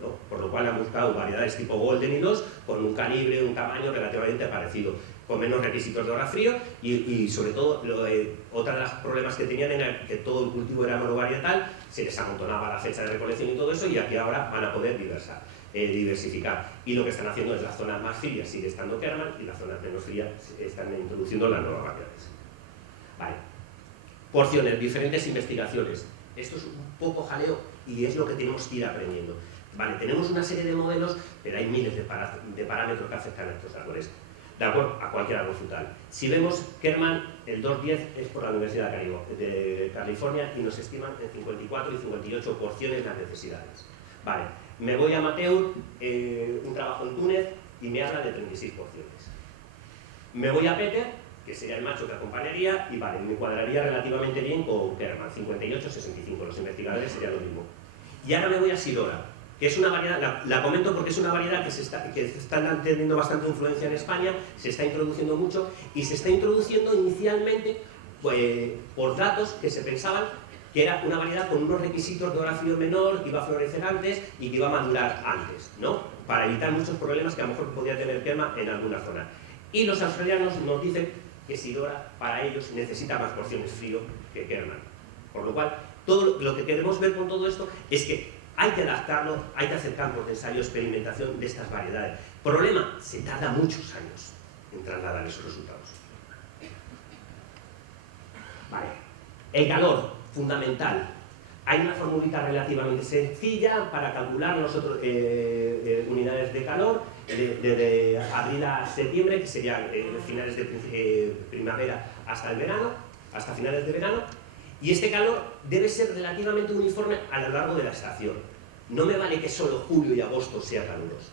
¿no? Por lo cual han buscado variedades tipo Golden y 2 con un calibre, un tamaño relativamente parecido, con menos requisitos de hora frío y sobre todo, otra de los problemas que tenían era que todo el cultivo era monovarietal, se les amontonaba la fecha de recolección y todo eso, y aquí ahora van a poder diversificar. Y lo que están haciendo es las zonas más frías sigue estando Kerman y las zonas menos frías están introduciendo las nuevas variedades. Vale. Porciones, diferentes investigaciones. Esto es un poco jaleo y es lo que tenemos que ir aprendiendo. Vale, tenemos una serie de modelos, pero hay miles de parámetros que afectan a estos árboles. De acuerdo, a cualquier árbol frutal. Si vemos, Kerman, el 210 es por la Universidad de California y nos estiman en 54 y 58 porciones las necesidades. Vale, me voy a Mateur, un trabajo en Túnez, y me habla de 36 porciones. Me voy a Peter, que sería el macho que acompañaría, y vale, me cuadraría relativamente bien con Kerman, 58-65, los investigadores sería lo mismo. Y ahora me voy a Sidora, que es una variedad, la comento porque es una variedad que está teniendo bastante influencia en España, se está introduciendo mucho, y se está introduciendo inicialmente por datos que se pensaban que era una variedad con unos requisitos de hora frío menor, que iba a florecer antes y que iba a madurar antes, ¿no? Para evitar muchos problemas que a lo mejor podía tener Kerman en alguna zona. Y los australianos nos dicen que Sidora para ellos necesita más porciones frío que Kerman. Por lo cual, todo lo que queremos ver con todo esto es que hay que adaptarlo, hay que hacer campos de ensayo, experimentación de estas variedades. Problema, se tarda muchos años en trasladar esos resultados. Vale. El calor, fundamental. Hay una formulita relativamente sencilla para calcular nosotros unidades de calor desde abril a septiembre, que serían finales de primavera hasta el verano, hasta finales de verano, y este calor debe ser relativamente uniforme a lo largo de la estación. No me vale que solo julio y agosto sea caluroso.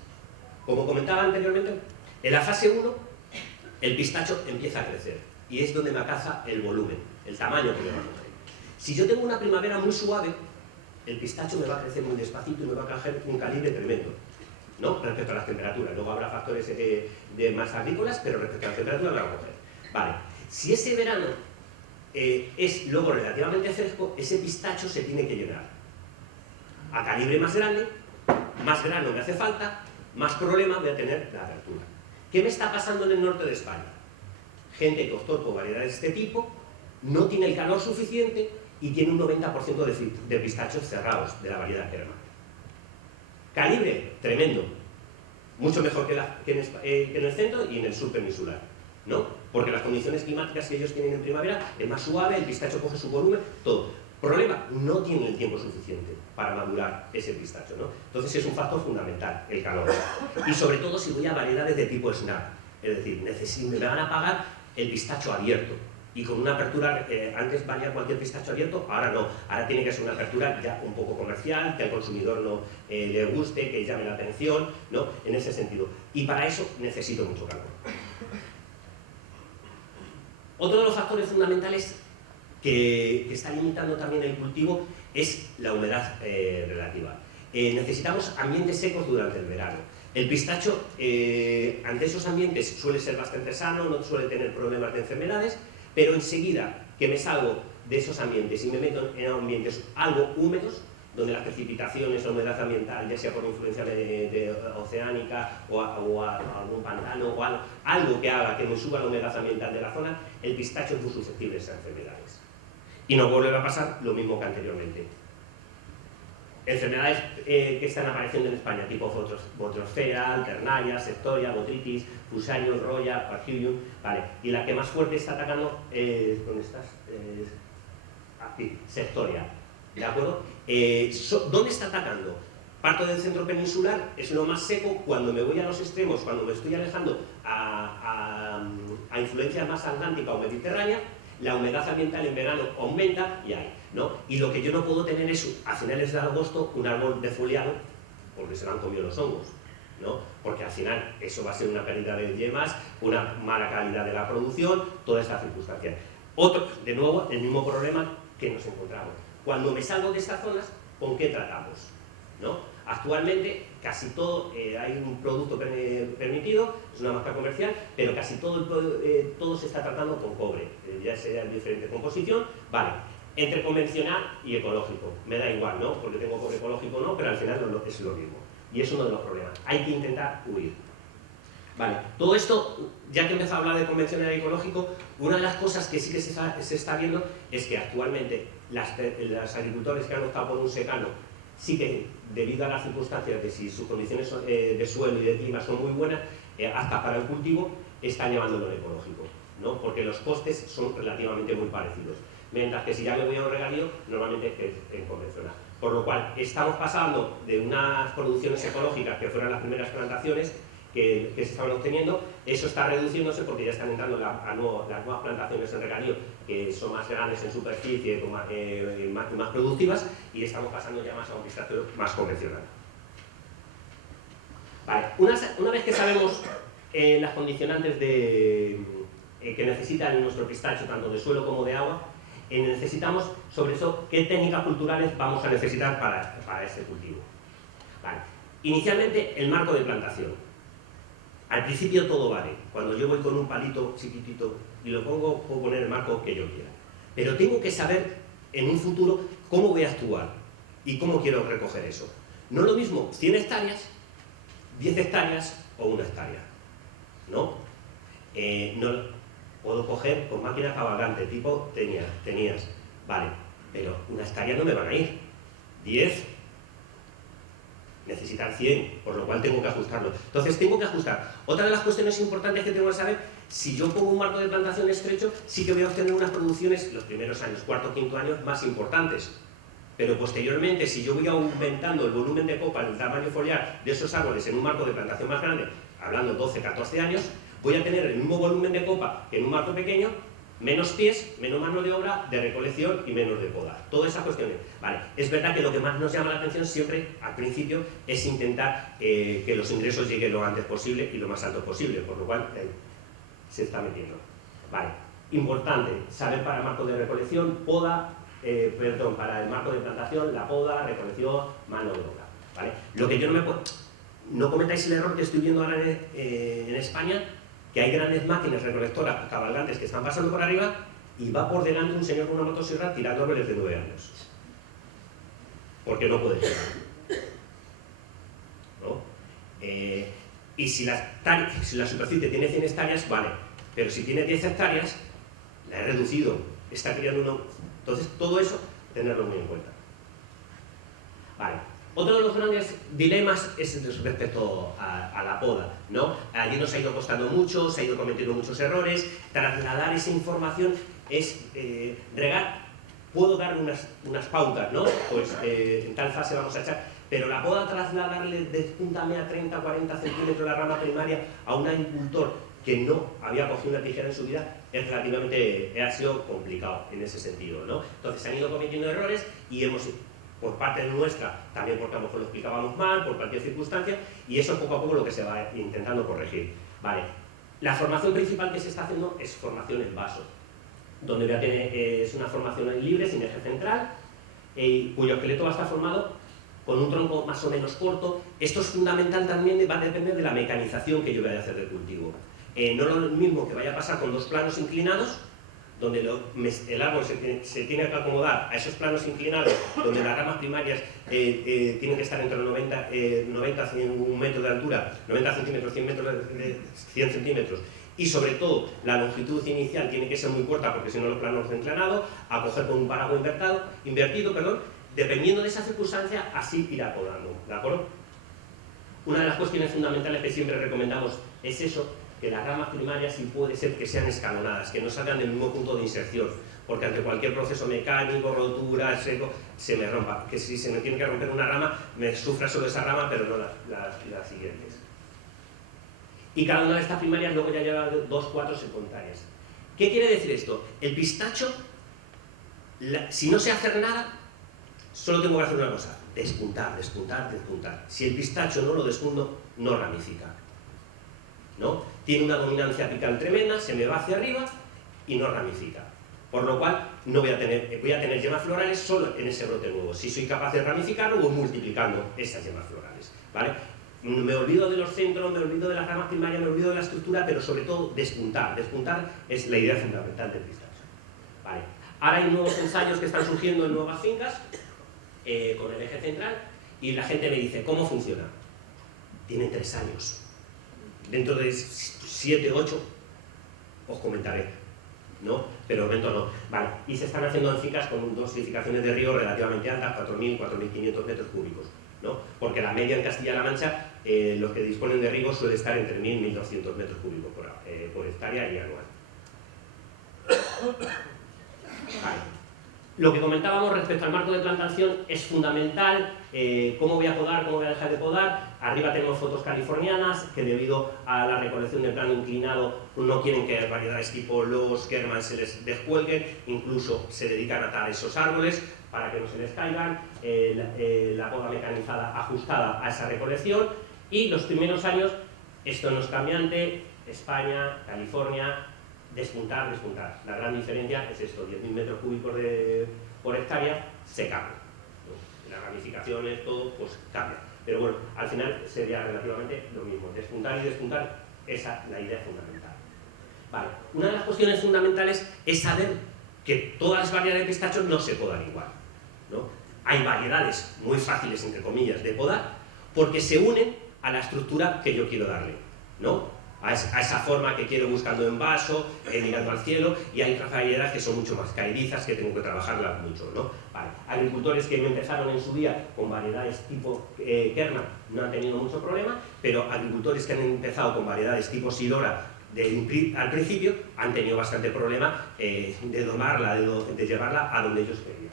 Como comentaba anteriormente, en la fase 1 el pistacho empieza a crecer y es donde me alcanza el volumen, el tamaño que me va a coger. Si yo tengo una primavera muy suave, el pistacho me va a crecer muy despacito y me va a coger un calibre tremendo, ¿no? Respecto a las temperaturas. Luego habrá factores de más agrícolas, pero respecto a las temperaturas me va a coger. Vale. Si ese verano es luego relativamente fresco, ese pistacho se tiene que llenar. A calibre más grande, más grano me hace falta, más problema voy a tener la apertura. ¿Qué me está pasando en el norte de España? Gente que optó por variedades de este tipo, no tiene el calor suficiente y tiene un 90% de pistachos cerrados de la variedad Kerma. Calibre, tremendo. Mucho mejor que en el centro y en el sur peninsular, ¿no? Porque las condiciones climáticas que ellos tienen en primavera es más suave, el pistacho coge su volumen, todo. Problema, no tienen el tiempo suficiente para madurar ese pistacho, ¿no? Entonces es un factor fundamental, el calor. Y sobre todo si voy a variedades de tipo snap, es decir, me van a pagar el pistacho abierto. Y con una apertura, antes valía cualquier pistacho abierto, ahora no. Ahora tiene que ser una apertura ya un poco comercial, que al consumidor no le guste, que llame la atención, ¿no? En ese sentido. Y para eso necesito mucho calor. Otro de los factores fundamentales que está limitando también el cultivo es la humedad relativa. Necesitamos ambientes secos durante el verano. El pistacho, ante esos ambientes, suele ser bastante sano, no suele tener problemas de enfermedades, pero enseguida que me salgo de esos ambientes y me meto en ambientes algo húmedos, donde las precipitaciones, la humedad ambiental, ya sea por influencia de oceánica o algún pantano o algo que haga que me suba la humedad ambiental de la zona, el pistacho es muy susceptible a esas enfermedades. Y no vuelve a pasar lo mismo que anteriormente. Enfermedades que están apareciendo en España, tipo Botrosfera, Alternaria, Septoria, Botrytis, Fusarium, Roya, Pargilium, vale. Y la que más fuerte está atacando es, ¿dónde estás? Aquí, Septoria, ¿de acuerdo? ¿Dónde está atacando? Parto del centro peninsular, es lo más seco. Cuando me voy a los extremos, cuando me estoy alejando a influencia más atlántica o mediterránea, la humedad ambiental en verano aumenta y hay, ¿no? Y lo que yo no puedo tener es, a finales de agosto, un árbol defoliado, porque se lo han comido los hongos, ¿no? Porque al final eso va a ser una pérdida de yemas, una mala calidad de la producción, toda esta circunstancia. Otro, de nuevo, el mismo problema que nos encontramos. Cuando me salgo de estas zonas, ¿con qué tratamos? ¿No? Actualmente casi todo, hay un producto permitido, es una marca comercial, pero casi todo se está tratando con cobre, ya sea en diferente composición, vale, entre convencional y ecológico, me da igual, ¿no? Porque tengo cobre ecológico o no, pero al final es lo mismo, y es uno de los problemas, hay que intentar huir. Vale, todo esto, ya que he empezado a hablar de convencional y ecológico, una de las cosas que sí que se está viendo es que actualmente los agricultores que han optado por un secano, sí que debido a las circunstancias de si sus condiciones de suelo y de clima son muy buenas, hasta para el cultivo, están llevándolo en ecológico, ¿no? Porque los costes son relativamente muy parecidos. Mientras que si ya me voy a un regadío, normalmente es en convencional. Por lo cual, estamos pasando de unas producciones ecológicas que fueron las primeras plantaciones que se estaban obteniendo, eso está reduciéndose porque ya están entrando las nuevas plantaciones en regadío que son más grandes en superficie, más productivas, y estamos pasando ya más a un pistacho más convencional. Vale. Una vez que sabemos las condicionantes que necesitan nuestro pistacho, tanto de suelo como de agua, necesitamos, sobre eso, qué técnicas culturales vamos a necesitar para este cultivo. Vale. Inicialmente, el marco de plantación. Al principio todo vale. Cuando yo voy con un palito chiquitito y lo pongo, puedo poner el marco que yo quiera. Pero tengo que saber en un futuro cómo voy a actuar y cómo quiero recoger eso. No es lo mismo 100 hectáreas, 10 hectáreas o 1 hectárea, ¿no? No puedo coger con máquina cabalgante, tipo tenías, vale, pero 1 hectárea no me van a ir. 10, necesitar 100, por lo cual tengo que ajustarlo. Entonces tengo que ajustar. Otra de las cuestiones importantes que tengo que saber, si yo pongo un marco de plantación estrecho, sí que voy a obtener unas producciones, los primeros años, cuarto, quinto año, más importantes. Pero posteriormente, si yo voy aumentando el volumen de copa, el tamaño foliar de esos árboles en un marco de plantación más grande, hablando 12, 14 años, voy a tener el mismo volumen de copa que en un marco pequeño, menos pies, menos mano de obra de recolección y menos de poda. Todas esas cuestiones. Vale, es verdad que lo que más nos llama la atención siempre, al principio, es intentar que los ingresos lleguen lo antes posible y lo más alto posible, por lo cual se está metiendo. Vale, importante, saber para el marco de recolección, poda, para el marco de plantación, la poda, recolección, mano de obra. ¿Vale? Lo que yo no me puedo... No cometáis el error que estoy viendo ahora en España, que hay grandes máquinas recolectoras cabalgantes que están pasando por arriba y va por delante un señor con una motosierra tirando árboles de 9 años. Porque no puede llegar. ¿No? Y si la superficie tiene 100 hectáreas, vale, pero si tiene 10 hectáreas, la he reducido, está creando uno. Entonces, todo eso, tenerlo muy en cuenta. Vale. Otro de los grandes dilemas es respecto a la poda, ¿no? Allí nos ha ido costando mucho, se ha ido cometiendo muchos errores, trasladar esa información es regar, puedo dar unas pautas, ¿no? Pues en tal fase vamos a echar, pero la poda trasladarle despúntame a 30, 40 centímetros la rama primaria a un agricultor que no había cogido una tijera en su vida es relativamente, ha sido complicado en ese sentido, ¿no? Entonces se han ido cometiendo errores y hemos, por parte nuestra, también porque a lo mejor lo explicábamos mal, por cualquier circunstancia, y eso es poco a poco lo que se va intentando corregir. Vale. La formación principal que se está haciendo es formación en vaso, donde voy a tener, es una formación libre, sin eje central, cuyo esqueleto va a estar formado con un tronco más o menos corto. Esto es fundamental también, va a depender de la mecanización que yo vaya a hacer del cultivo. No es lo mismo que vaya a pasar con dos planos inclinados, donde el árbol se tiene que acomodar a esos planos inclinados, donde las ramas primarias tienen que estar entre los 90 a 100 metros de altura, 90 centímetros, 100 centímetros, y sobre todo la longitud inicial tiene que ser muy corta, porque si no los planos son inclinados, a coger con un paraguas invertido, dependiendo de esa circunstancia, así irá podando, ¿de acuerdo? Una de las cuestiones fundamentales que siempre recomendamos es eso, que las ramas primarias sí puede ser que sean escalonadas, que no salgan del mismo punto de inserción, porque ante cualquier proceso mecánico, rotura, seco, se me rompa, que si se me tiene que romper una rama, me sufra solo esa rama, pero no las siguientes. Y cada una de estas primarias luego ya lleva 2, 4 secundarias. ¿Qué quiere decir esto? El pistacho, si no sé hacer nada, solo tengo que hacer una cosa, despuntar, despuntar, despuntar. Si el pistacho no lo despunto, no ramifica, ¿no? Tiene una dominancia apical tremenda, se me va hacia arriba y no ramifica. Por lo cual voy a tener yemas florales solo en ese brote nuevo. Si soy capaz de ramificarlo, voy multiplicando esas yemas florales, ¿vale? Me olvido de los centros, me olvido de las ramas primarias, me olvido de la estructura, pero sobre todo despuntar. Despuntar es la idea fundamental del pistacho, ¿vale? Ahora hay nuevos ensayos que están surgiendo en nuevas fincas con el eje central y la gente me dice, ¿cómo funciona? Tienen 3 años. Dentro de 7, 8, os comentaré, ¿no? Pero de momento no. Vale, y se están haciendo en fincas con dosificaciones de río relativamente altas, 4.000, 4.500 metros cúbicos, ¿no? Porque la media en Castilla-La Mancha, los que disponen de riego suele estar entre 1.000 y 1.200 metros cúbicos por hectárea y anual. Vale. Lo que comentábamos respecto al marco de plantación es fundamental, cómo voy a podar, cómo voy a dejar de podar. Arriba tenemos fotos californianas que debido a la recolección del plano inclinado no quieren que variedades tipo los German se les descuelguen, incluso se dedican a atar esos árboles para que no se les caigan, la poda mecanizada ajustada a esa recolección y los primeros años, esto no es cambiante, España, California, despuntar, despuntar. La gran diferencia es esto, 10.000 metros cúbicos por hectárea se cambia. Las ramificaciones, todo, pues cambia. Pero bueno, al final sería relativamente lo mismo. Despuntar y despuntar, esa es la idea fundamental. Vale, una de las cuestiones fundamentales es saber que todas las variedades de pistachos no se podan igual, ¿no? Hay variedades muy fáciles, entre comillas, de podar, porque se unen a la estructura que yo quiero darle, ¿no? a esa forma que quiero buscando en vaso, mirando al cielo, y hay otras variedades que son mucho más caerizas, que tengo que trabajarlas mucho, ¿no? Vale. Agricultores que empezaron en su día con variedades tipo Kerman no han tenido mucho problema, pero agricultores que han empezado con variedades tipo Sidora al principio han tenido bastante problema de domarla, de llevarla a donde ellos querían.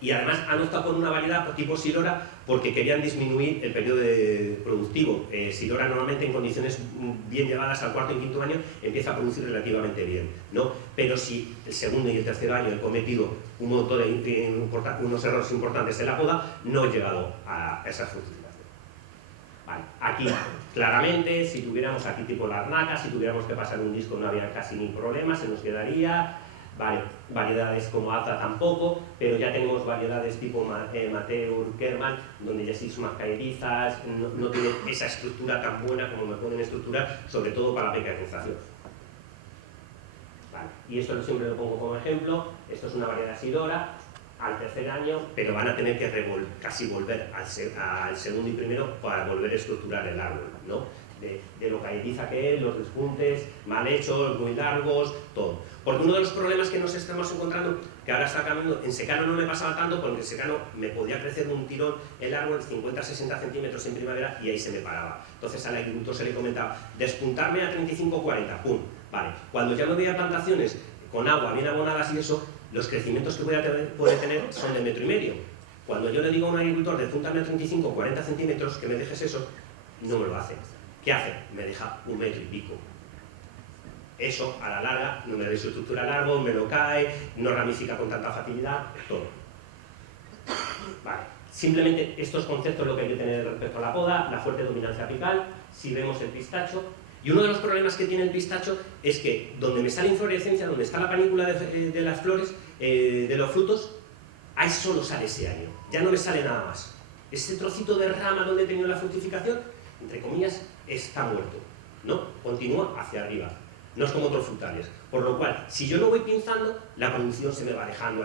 Y además han optado por una variedad tipo Sidora porque querían disminuir el periodo productivo. Sidora normalmente en condiciones bien llevadas al cuarto y quinto año empieza a producir relativamente bien, ¿no? Pero si el segundo y el tercer año he cometido unos errores importantes en la poda, no he llegado a esa fructificación. Vale. Aquí, claramente, si tuviéramos aquí tipo Larnaca, si tuviéramos que pasar un disco no había casi ni problema, se nos quedaría. Vale, variedades como Alta tampoco, pero ya tenemos variedades tipo Mateur, Kerman, donde ya sí son más caerizas, no tienen esa estructura tan buena como me pueden estructurar, sobre todo para la pecanización. Vale. Y esto siempre lo pongo como ejemplo. Esto es una variedad Sidora al tercer año, pero van a tener que casi volver al segundo y primero para volver a estructurar el árbol, ¿no? De lo caeriza que es, los despuntes mal hechos, muy largos, todo. Porque uno de los problemas que nos estamos encontrando, que ahora está cambiando, en secano no me pasaba tanto, porque en secano me podía crecer de un tirón el árbol 50-60 centímetros en primavera y ahí se me paraba. Entonces al agricultor se le comentaba, despuntarme a 35-40, pum, vale. Cuando ya me voy a plantaciones con agua bien abonadas y eso, los crecimientos que puede tener son de 1,5 metros. Cuando yo le digo a un agricultor, despuntarme a 35-40 centímetros, que me dejes eso, no me lo hace. ¿Qué hace? Me deja 1,5 metros. Eso, a la larga, no me da su estructura al árbol, me lo cae, no ramifica con tanta facilidad, todo. Vale. Simplemente estos conceptos lo que hay que tener respecto a la poda, la fuerte dominancia apical, si vemos el pistacho. Y uno de los problemas que tiene el pistacho es que donde me sale inflorescencia, donde está la panícula de las flores, de los frutos, ahí solo sale ese año, ya no me sale nada más. Ese trocito de rama donde he tenido la fructificación, entre comillas, está muerto, ¿no? Continúa hacia arriba, no es como otros frutales. Por lo cual, si yo no voy pinzando, la producción se me va alejando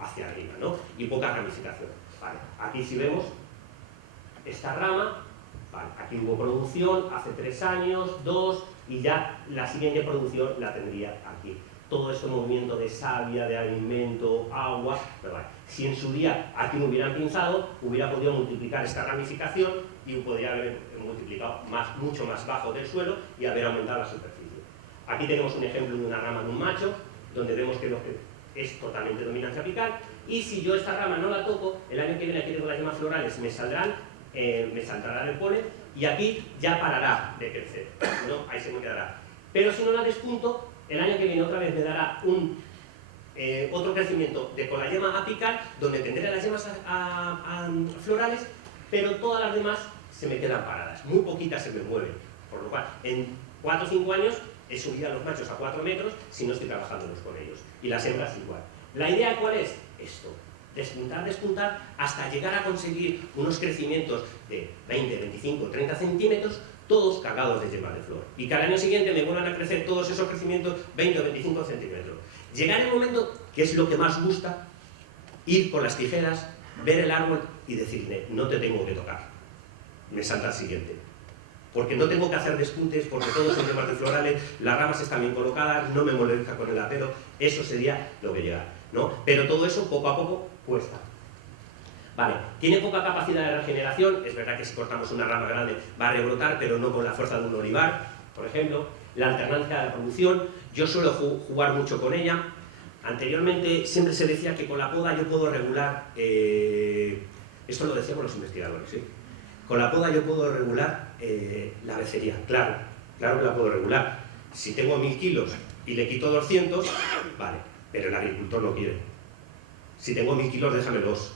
hacia arriba, ¿no? Y poca ramificación. Vale, aquí si vemos esta rama, vale, aquí hubo producción hace 3 años, 2, y ya la siguiente producción la tendría aquí. Todo este movimiento de savia, de alimento, agua, pero vale. Si en su día aquí me hubieran pinzado, hubiera podido multiplicar esta ramificación y podría haber multiplicado mucho más bajo del suelo y haber aumentado la superficie. Aquí tenemos un ejemplo de una rama de un macho, donde vemos que es totalmente dominancia apical, y si yo esta rama no la toco, el año que viene aquí tengo las yemas florales, me saldrá el polen y aquí ya parará de crecer, ¿no? Ahí se me quedará. Pero si no la despunto, el año que viene otra vez me dará otro crecimiento con la yema apical, donde tendré las yemas florales, pero todas las demás se me quedan paradas, muy poquitas se me mueven, por lo cual en 4 o 5 años he subido a los machos a 4 metros si no estoy trabajándolos con ellos, y las hembras igual. ¿La idea cuál es? Esto, despuntar hasta llegar a conseguir unos crecimientos de 20, 25, 30 centímetros, todos cargados de yemas de flor, y que al año siguiente me vuelvan a crecer todos esos crecimientos 20 o 25 centímetros. Llegar el momento, que es lo que más gusta, ir con las tijeras, ver el árbol y decirle, no te tengo que tocar, me salta al siguiente. Porque no tengo que hacer despuntes, porque todos son yemas de florales, las ramas están bien colocadas, no me molesta con el apero, eso sería lo que llega, ¿no? Pero todo eso poco a poco cuesta. Vale, tiene poca capacidad de regeneración, es verdad que si cortamos una rama grande va a rebrotar, pero no con la fuerza de un olivar, por ejemplo. La alternancia de la producción, yo suelo jugar mucho con ella. Anteriormente siempre se decía que con la poda yo puedo regular, esto lo decíamos los investigadores, ¿sí? Con la poda yo puedo regular la becería, claro que la puedo regular. Si tengo 1000 kilos y le quito 200, vale, pero el agricultor no quiere. Si tengo 1000 kilos, déjamelos.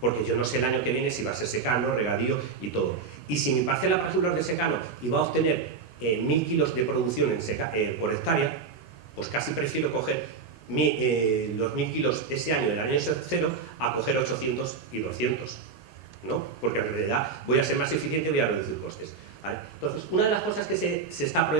Porque yo no sé el año que viene si va a ser secano, regadío y todo. Y si mi parcela, por ejemplo, es de secano y va a obtener 1000 kilos de producción por hectárea, pues casi prefiero coger los 1000 kilos ese año, el año 0, a coger 800 y 200, ¿no? Porque en realidad voy a ser más eficiente y voy a reducir costes, ¿vale? Entonces, una de las cosas que se está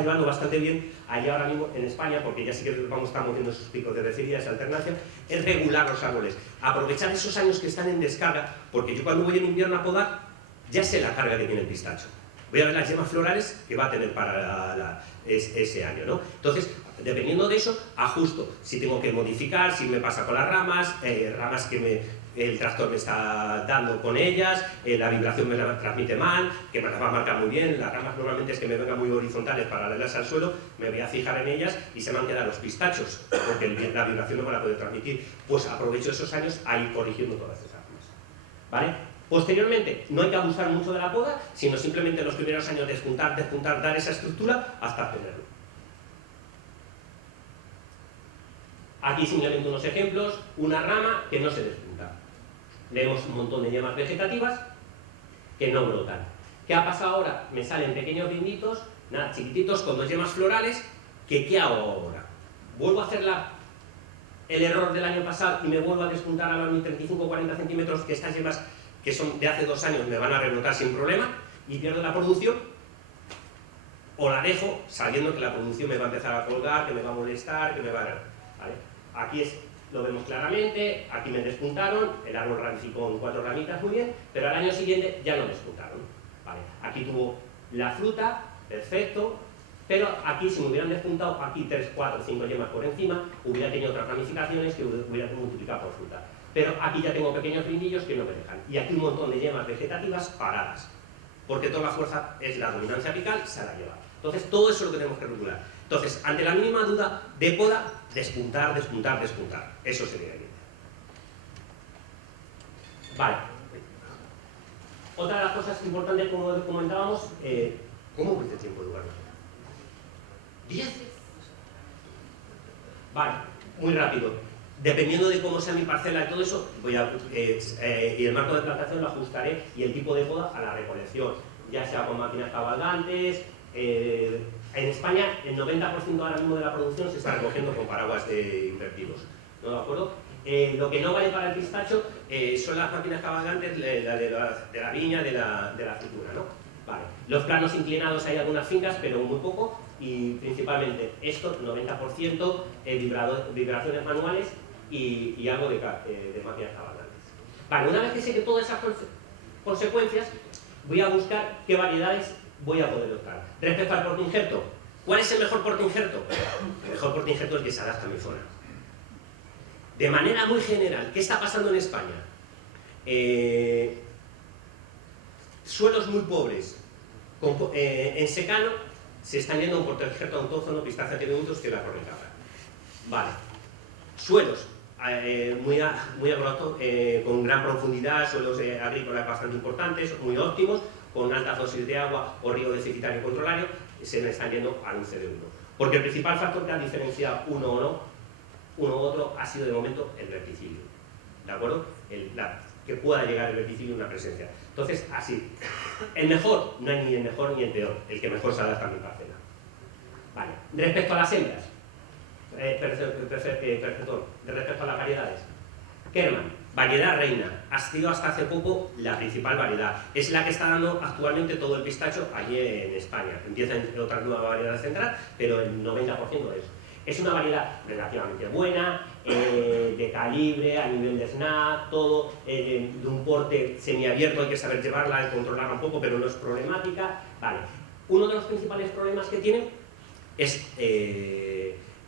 llevando bastante bien allá ahora mismo en España, porque ya sí que estamos viendo esos picos de becería, esa alternancia, es regular los árboles, aprovechar esos años que están en descarga, porque yo cuando voy en invierno a podar, ya sé la carga que tiene el pistacho. voy a ver las yemas florales que va a tener para ese año, ¿no? Entonces, dependiendo de eso, ajusto si tengo que modificar, si me pasa con las ramas, ramas que el tractor me está dando con ellas, la vibración me la transmite mal, que me las va a marcar muy bien. Las ramas normalmente es que me vengan muy horizontales, paralelas al suelo, me voy a fijar en ellas y se me han quedado los pistachos, porque la vibración no me la puede transmitir. Pues aprovecho esos años a ir corrigiendo todas esas cosas, ¿vale? Posteriormente, no hay que abusar mucho de la poda, sino simplemente en los primeros años despuntar, dar esa estructura hasta obtenerlo. Aquí simplemente unos ejemplos, una rama que no se despunta. Vemos un montón de yemas vegetativas que no brotan. ¿Qué ha pasado ahora? Me salen pequeños guinditos, nada, chiquititos, con 2 yemas florales, que ¿qué hago ahora? ¿Vuelvo a hacer el error del año pasado y me vuelvo a despuntar a los 35 o 40 centímetros, que estas yemas que son de hace 2 años me van a rebrotar sin problema y pierdo la producción? ¿O la dejo sabiendo que la producción me va a empezar a colgar, que me va a molestar, que me va a... ¿Vale? Aquí lo vemos claramente, aquí me despuntaron, el árbol ramificó en 4 ramitas muy bien, pero al año siguiente ya no despuntaron. ¿Vale? Aquí tuvo la fruta, perfecto, pero aquí si me hubieran despuntado, aquí 3, 4, 5 yemas por encima, hubiera tenido otras ramificaciones que hubiera multiplicado por fruta. Pero aquí ya tengo pequeños brindillos que no me dejan. Y aquí un montón de yemas vegetativas paradas, porque toda la fuerza es la dominancia apical, se la lleva. Entonces todo eso es lo que tenemos que regular. Entonces, ante la mínima duda de poda, despuntar, despuntar, despuntar. Eso sería bien. Vale. Otra de las cosas importantes, como comentábamos, ¿cómo voy de tiempo, Eduardo? ¿10? Vale, muy rápido. Dependiendo de cómo sea mi parcela y todo eso, y el marco de plantación lo ajustaré y el tipo de poda a la recolección, ya sea con máquinas cabalgantes. En España, el 90% ahora mismo de la producción se está recogiendo con paraguas invertidos, ¿no? ¿De acuerdo? Lo que no vale para el pistacho son las máquinas cabalgantes de la viña, de la aceituna, ¿no? Vale. Los planos inclinados hay algunas fincas, pero muy poco, y principalmente esto, 90%, vibraciones manuales y algo de máquinas cabalgantes. Vale, una vez que sé que todas esas consecuencias, voy a buscar qué variedades voy a poder optar. Respecto al portainjerto, ¿cuál es el mejor portainjerto? El mejor portainjerto es el que se adapta a mi zona. De manera muy general, ¿qué está pasando en España? Suelos muy pobres, en secano, se están yendo a un portainjerto autóctono, Pistacia tenuimus, que la correcabra. Vale. Suelos muy agroautóctonos, con gran profundidad, suelos agrícolas bastante importantes, muy óptimos, con altas dosis de agua o riego deficitario controlario, se me están yendo al 11 de 1. Porque el principal factor que ha diferenciado uno u otro ha sido de momento el verticidio. ¿De acuerdo? Que pueda llegar el verticidio en una presencia. Entonces, así. El mejor, no hay ni el mejor ni el peor, el que mejor se adapta a mi parcela. Vale. Respecto a las hembras, respecto a las variedades, Kerman, variedad reina, ha sido hasta hace poco la principal variedad. Es la que está dando actualmente todo el pistacho allí en España. Empiezan otras nuevas variedades a entrar, pero el 90% es una variedad relativamente buena, de calibre, a nivel de snap, todo, de un porte semiabierto, hay que saber llevarla, controlarla un poco, pero no es problemática. Vale. Uno de los principales problemas que tiene es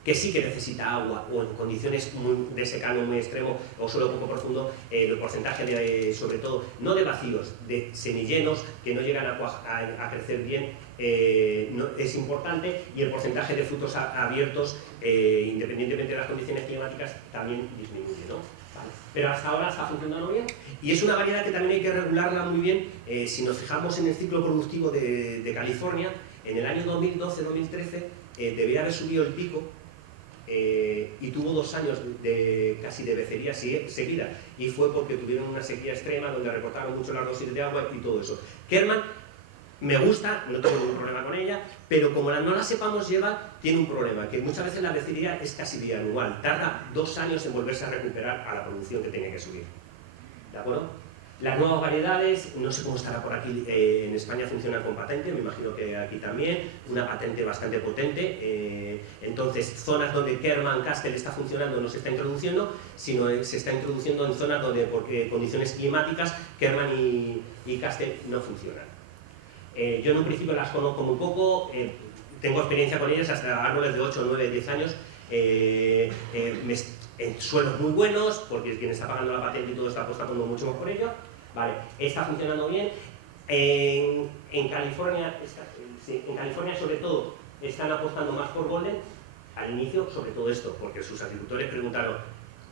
que sí que necesita agua, o en condiciones de secano muy extremo o suelo poco profundo, el porcentaje sobre todo, no de vacíos, de semillenos que no llegan a crecer bien, es importante, y el porcentaje de frutos abiertos, independientemente de las condiciones climáticas, también disminuye, ¿no? Vale. Pero hasta ahora está funcionando bien, y es una variedad que también hay que regularla muy bien. Si nos fijamos en el ciclo productivo de California, en el año 2012-2013 debía haber subido el pico, y tuvo 2 años casi de becería seguida, y fue porque tuvieron una sequía extrema donde recortaron mucho las dosis de agua y todo eso. Kerman me gusta, no tengo ningún problema con ella, pero como no la sepamos llevar, tiene un problema, que muchas veces la becería es casi bianual, tarda 2 años en volverse a recuperar a la producción que tiene que subir. ¿De acuerdo? Las nuevas variedades, no sé cómo estará por aquí, en España funciona con patente, me imagino que aquí también, una patente bastante potente. Entonces, zonas donde Kerman, Castel está funcionando no se está introduciendo, sino se está introduciendo en zonas donde, por condiciones climáticas, Kerman y Castel no funcionan. Yo en un principio las conozco muy poco, tengo experiencia con ellas hasta árboles de 8, 9, 10 años, en suelos muy buenos, porque quien está pagando la patente y todo está apostando mucho más por ello. Vale, está funcionando bien. En California sobre todo están apostando más por Golden al inicio, sobre todo esto, porque sus agricultores preguntaron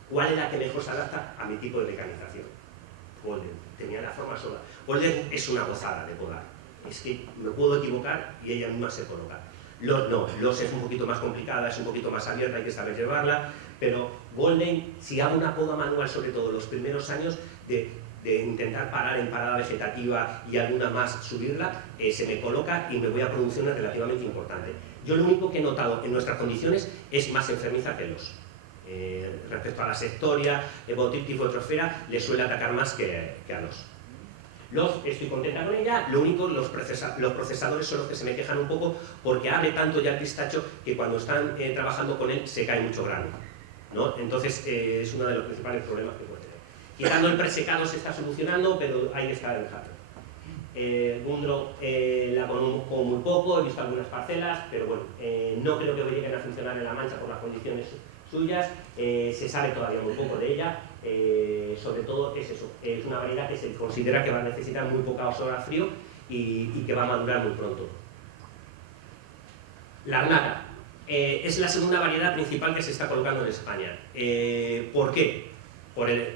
cuál es la que mejor se adapta a mi tipo de mecanización. Golden, tenía la forma sola. Golden es una gozada de podar, es que me puedo equivocar y ella misma se coloca. Los no, Los es un poquito más complicada, es un poquito más abierta, hay que saber llevarla, pero Golden, si hago una poda manual, sobre todo los primeros años, de intentar parar en parada vegetativa y alguna más subirla, se me coloca y me voy a producciones relativamente importantes. Yo lo único que he notado en nuestras condiciones es más enfermiza que los. Respecto a la sectoria, Botriptis Fotrosfera, le suele atacar más que a los. Estoy contenta con ella, lo único, los procesadores son los que se me quejan un poco porque abre tanto ya el pistacho que cuando están trabajando con él se cae mucho grano, ¿no? Entonces es uno de los principales problemas que puede tener. Quitando el presecado se está solucionando, pero hay que estar en el Gundro la conozco muy poco, he visto algunas parcelas, pero bueno, no creo que lleguen a funcionar en La Mancha por las condiciones suyas, se sabe todavía muy poco de ella, sobre todo es eso, es una variedad que se considera que va a necesitar muy pocas horas frío y que va a madurar muy pronto. La Arnaca es la segunda variedad principal que se está colocando en España. ¿Por qué?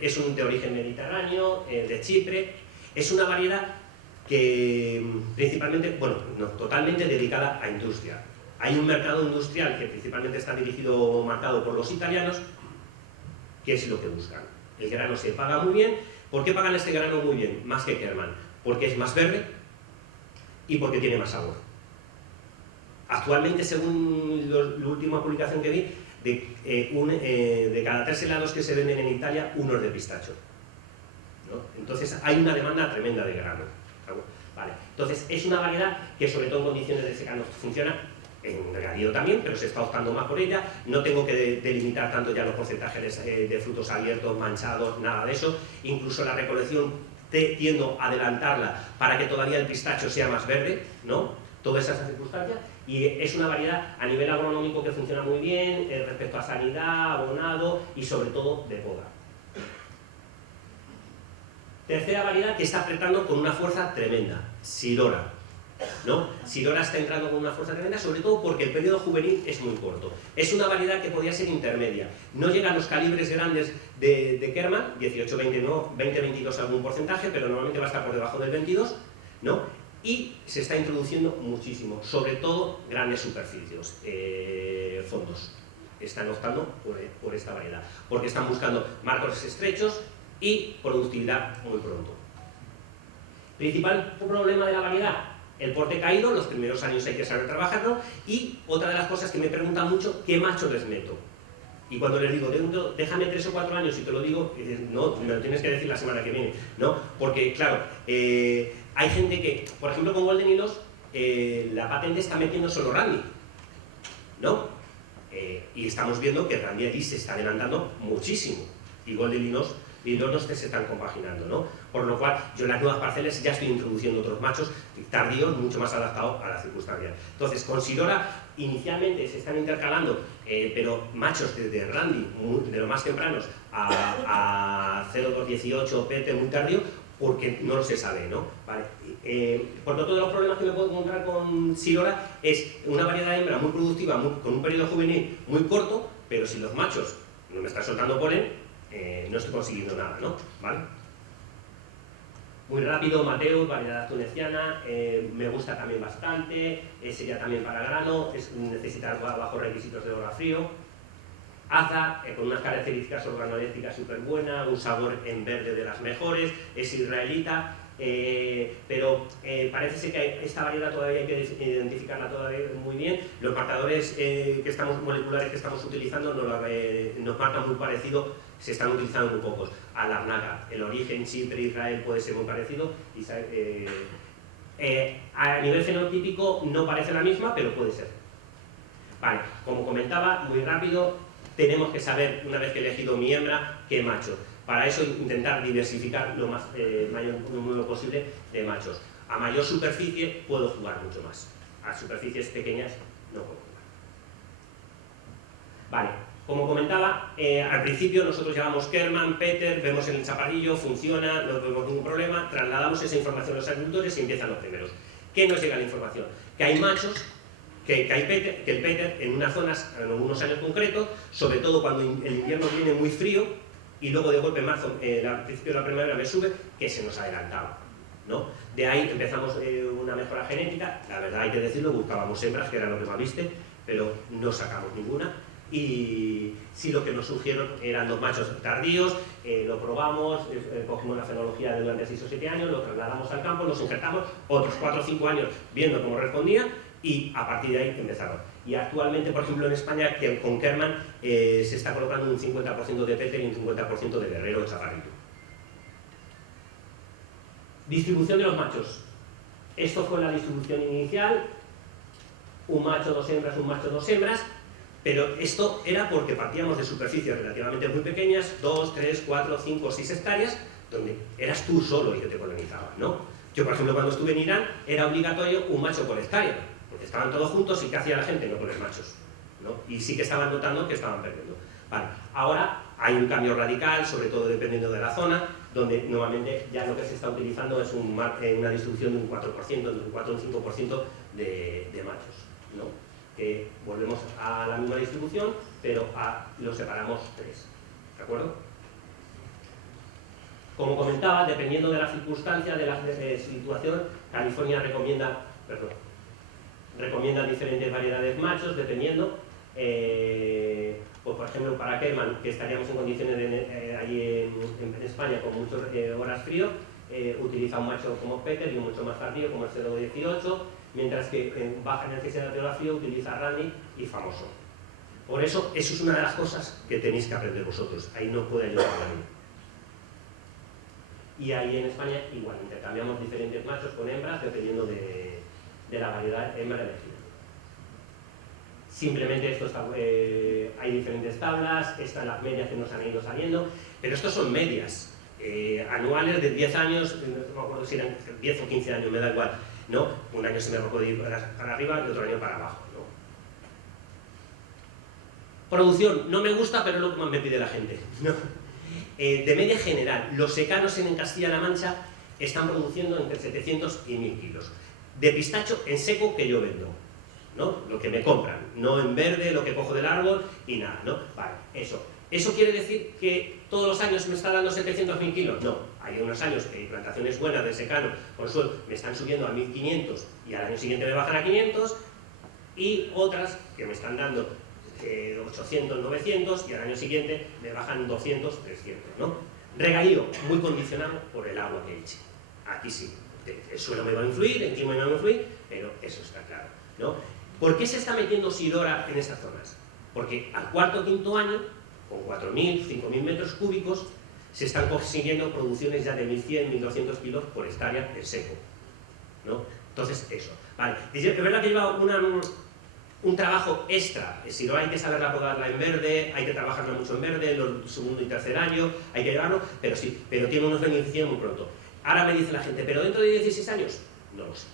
Es un de origen mediterráneo, de Chipre, es una variedad que principalmente, bueno, no, totalmente dedicada a industria. Hay un mercado industrial que principalmente está dirigido, marcado por los italianos, que es lo que buscan. El grano se paga muy bien. ¿Por qué pagan este grano muy bien? Más que Kerman. Porque es más verde y porque tiene más sabor. Actualmente, según la última publicación que vi, de cada 3 helados que se venden en Italia, 1 es de pistacho, ¿no? Entonces hay una demanda tremenda de grano. Vale. Entonces es una variedad que sobre todo en condiciones de secano funciona, en regadío también, pero se está optando más por ella. No tengo que delimitar tanto ya los porcentajes de frutos abiertos, manchados, nada de eso. Incluso la recolección tiendo a adelantarla para que todavía el pistacho sea más verde, ¿no? Todas esas circunstancias. Y es una variedad a nivel agronómico que funciona muy bien respecto a sanidad, abonado y sobre todo de poda. Tercera variedad que está apretando con una fuerza tremenda, Sirora, ¿no? Sirora está entrando con una fuerza tremenda, sobre todo porque el periodo juvenil es muy corto. Es una variedad que podría ser intermedia. No llega a los calibres grandes de Kerman, 18, 20, no, 20, 22 algún porcentaje, pero normalmente va a estar por debajo del 22, ¿no? Y se está introduciendo muchísimo, sobre todo grandes superficies, fondos. Están optando por esta variedad, porque están buscando marcos estrechos y productividad muy pronto. Principal problema de la variedad, el porte caído, los primeros años hay que saber trabajarlo, y otra de las cosas que me preguntan mucho, ¿qué macho les meto? Y cuando les digo, déjame 3 o 4 años y te lo digo, no, me lo tienes que decir la semana que viene, ¿no? Porque, claro, hay gente que, por ejemplo, con Golden y Los, la patente está metiendo solo Randy, ¿no? Y estamos viendo que Randy allí se está adelantando muchísimo, y Golden y Los se están compaginando, ¿no? Por lo cual, yo en las nuevas parcelas ya estoy introduciendo otros machos tardíos, mucho más adaptados a las circunstancias. Entonces, con Sirora, inicialmente se están intercalando, pero machos desde Randy, de los más tempranos, a 0,218 PT muy tardío, porque no lo se sabe, ¿no? Vale. Por lo tanto, de los problemas que me puedo encontrar con Sirora es una variedad de hembra muy productiva, con un periodo juvenil muy corto, pero si los machos no me están soltando polen, no estoy consiguiendo nada, ¿no? ¿Vale? Muy rápido, Mateus, variedad tuneciana, me gusta también bastante, sería también para grano, necesita bajos requisitos de hora frío. Aza, con unas características organoléctricas súper buenas, un sabor en verde de las mejores, es israelita, pero parece ser que esta variedad todavía hay que identificarla todavía muy bien. Los marcadores moleculares que estamos utilizando nos marcan muy parecido, se están utilizando muy pocos. A la Arnaca, el origen Chipre, Israel puede ser muy parecido. A nivel fenotípico no parece la misma, pero puede ser. Vale, como comentaba, muy rápido, tenemos que saber, una vez que he elegido mi hembra, qué macho. Para eso intentar diversificar lo mayor número posible de machos. A mayor superficie puedo jugar mucho más. A superficies pequeñas no puedo jugar. Vale, como comentaba, al principio nosotros llamamos Kerman, Peter, vemos el chaparrillo, funciona, no vemos ningún problema, trasladamos esa información a los agricultores y empiezan los primeros. ¿Qué nos llega la información? Que hay machos, que el Peter en unas zonas, en algunos años concretos, sobre todo cuando el invierno viene muy frío y luego de golpe en marzo, al principio de la primavera me sube, que se nos adelantaba, ¿no? De ahí empezamos una mejora genética, la verdad hay que decirlo, buscábamos hembras, que era lo que más viste, pero no sacamos ninguna. Y sí, lo que nos surgieron eran los machos tardíos, lo probamos, cogimos la fenología de durante 6 o 7 años, lo trasladamos al campo, los injertamos, otros 4 o 5 años viendo cómo respondía y a partir de ahí empezaron. Y actualmente, por ejemplo, en España, con Kerman se está colocando un 50% de Peter y un 50% de guerrero chaparrito. Distribución de los machos. Esto fue la distribución inicial, un macho, 2 hembras, un macho, 2 hembras. Pero esto era porque partíamos de superficies relativamente muy pequeñas, 2, 3, 4, 5, 6 hectáreas, donde eras tú solo el que te colonizaba, ¿no? Yo, por ejemplo, cuando estuve en Irán, era obligatorio un macho por hectárea, porque estaban todos juntos y ¿qué hacía la gente? No poner machos, ¿no? Y sí que estaban notando que estaban perdiendo. Vale, ahora hay un cambio radical, sobre todo dependiendo de la zona, donde nuevamente ya lo que se está utilizando es una distribución de un 4%, de un 4 o un 5% de machos, ¿no? Que volvemos a la misma distribución, pero lo separamos 3, ¿de acuerdo? Como comentaba, dependiendo de la circunstancia, de la situación, California recomienda diferentes variedades machos, dependiendo. Pues por ejemplo, para Kerman, que estaríamos en condiciones allí en España con muchas horas frío, utiliza un macho como Peter y un mucho más tardío como el 018, mientras que en baja necesidad de hora frío utiliza Randy y Famoso. Por eso es una de las cosas que tenéis que aprender vosotros, ahí no puede ayudar a nadie. Y ahí en España igual, intercambiamos diferentes machos con hembras dependiendo de la variedad hembra elegida. Simplemente esto está, hay diferentes tablas, están las medias que nos han ido saliendo, pero estos son medias anuales de 10 años, no me acuerdo si eran 10 o 15 años, me da igual, ¿no? Un año se me puede ir para arriba y otro año para abajo, ¿no? Producción, no me gusta, pero es lo que más me pide la gente, ¿no? De media general, los secanos en Castilla-La Mancha están produciendo entre 700 y 1000 kilos. De pistacho en seco que yo vendo, ¿no? Lo que me compran, no en verde, lo que cojo del árbol y nada, ¿no? Vale, eso. ¿Eso quiere decir que todos los años me está dando 700.000 kilos? No, hay unos años que hay plantaciones buenas de secano con suelo me están subiendo a 1500 y al año siguiente me bajan a 500 y otras que me están dando 800, 900 y al año siguiente me bajan 200, 300, ¿no? Regadío, muy condicionado por el agua que eche. Aquí sí, el suelo me va a influir, el clima me va a influir, pero eso está claro, ¿no? ¿Por qué se está metiendo Sirora en estas zonas? Porque al cuarto o quinto año, con 4.000, 5.000 metros cúbicos, se están consiguiendo producciones ya de 1.100, 1.200 kilos por hectárea en seco, ¿no? Entonces, eso. Vale. Es verdad que lleva un trabajo extra. Sirora hay que saberla podarla en verde, hay que trabajarla mucho en verde, el segundo y tercer año, hay que llevarlo, pero sí, pero tiene unos beneficios muy pronto. Ahora me dice la gente, ¿pero dentro de 16 años? No lo sé.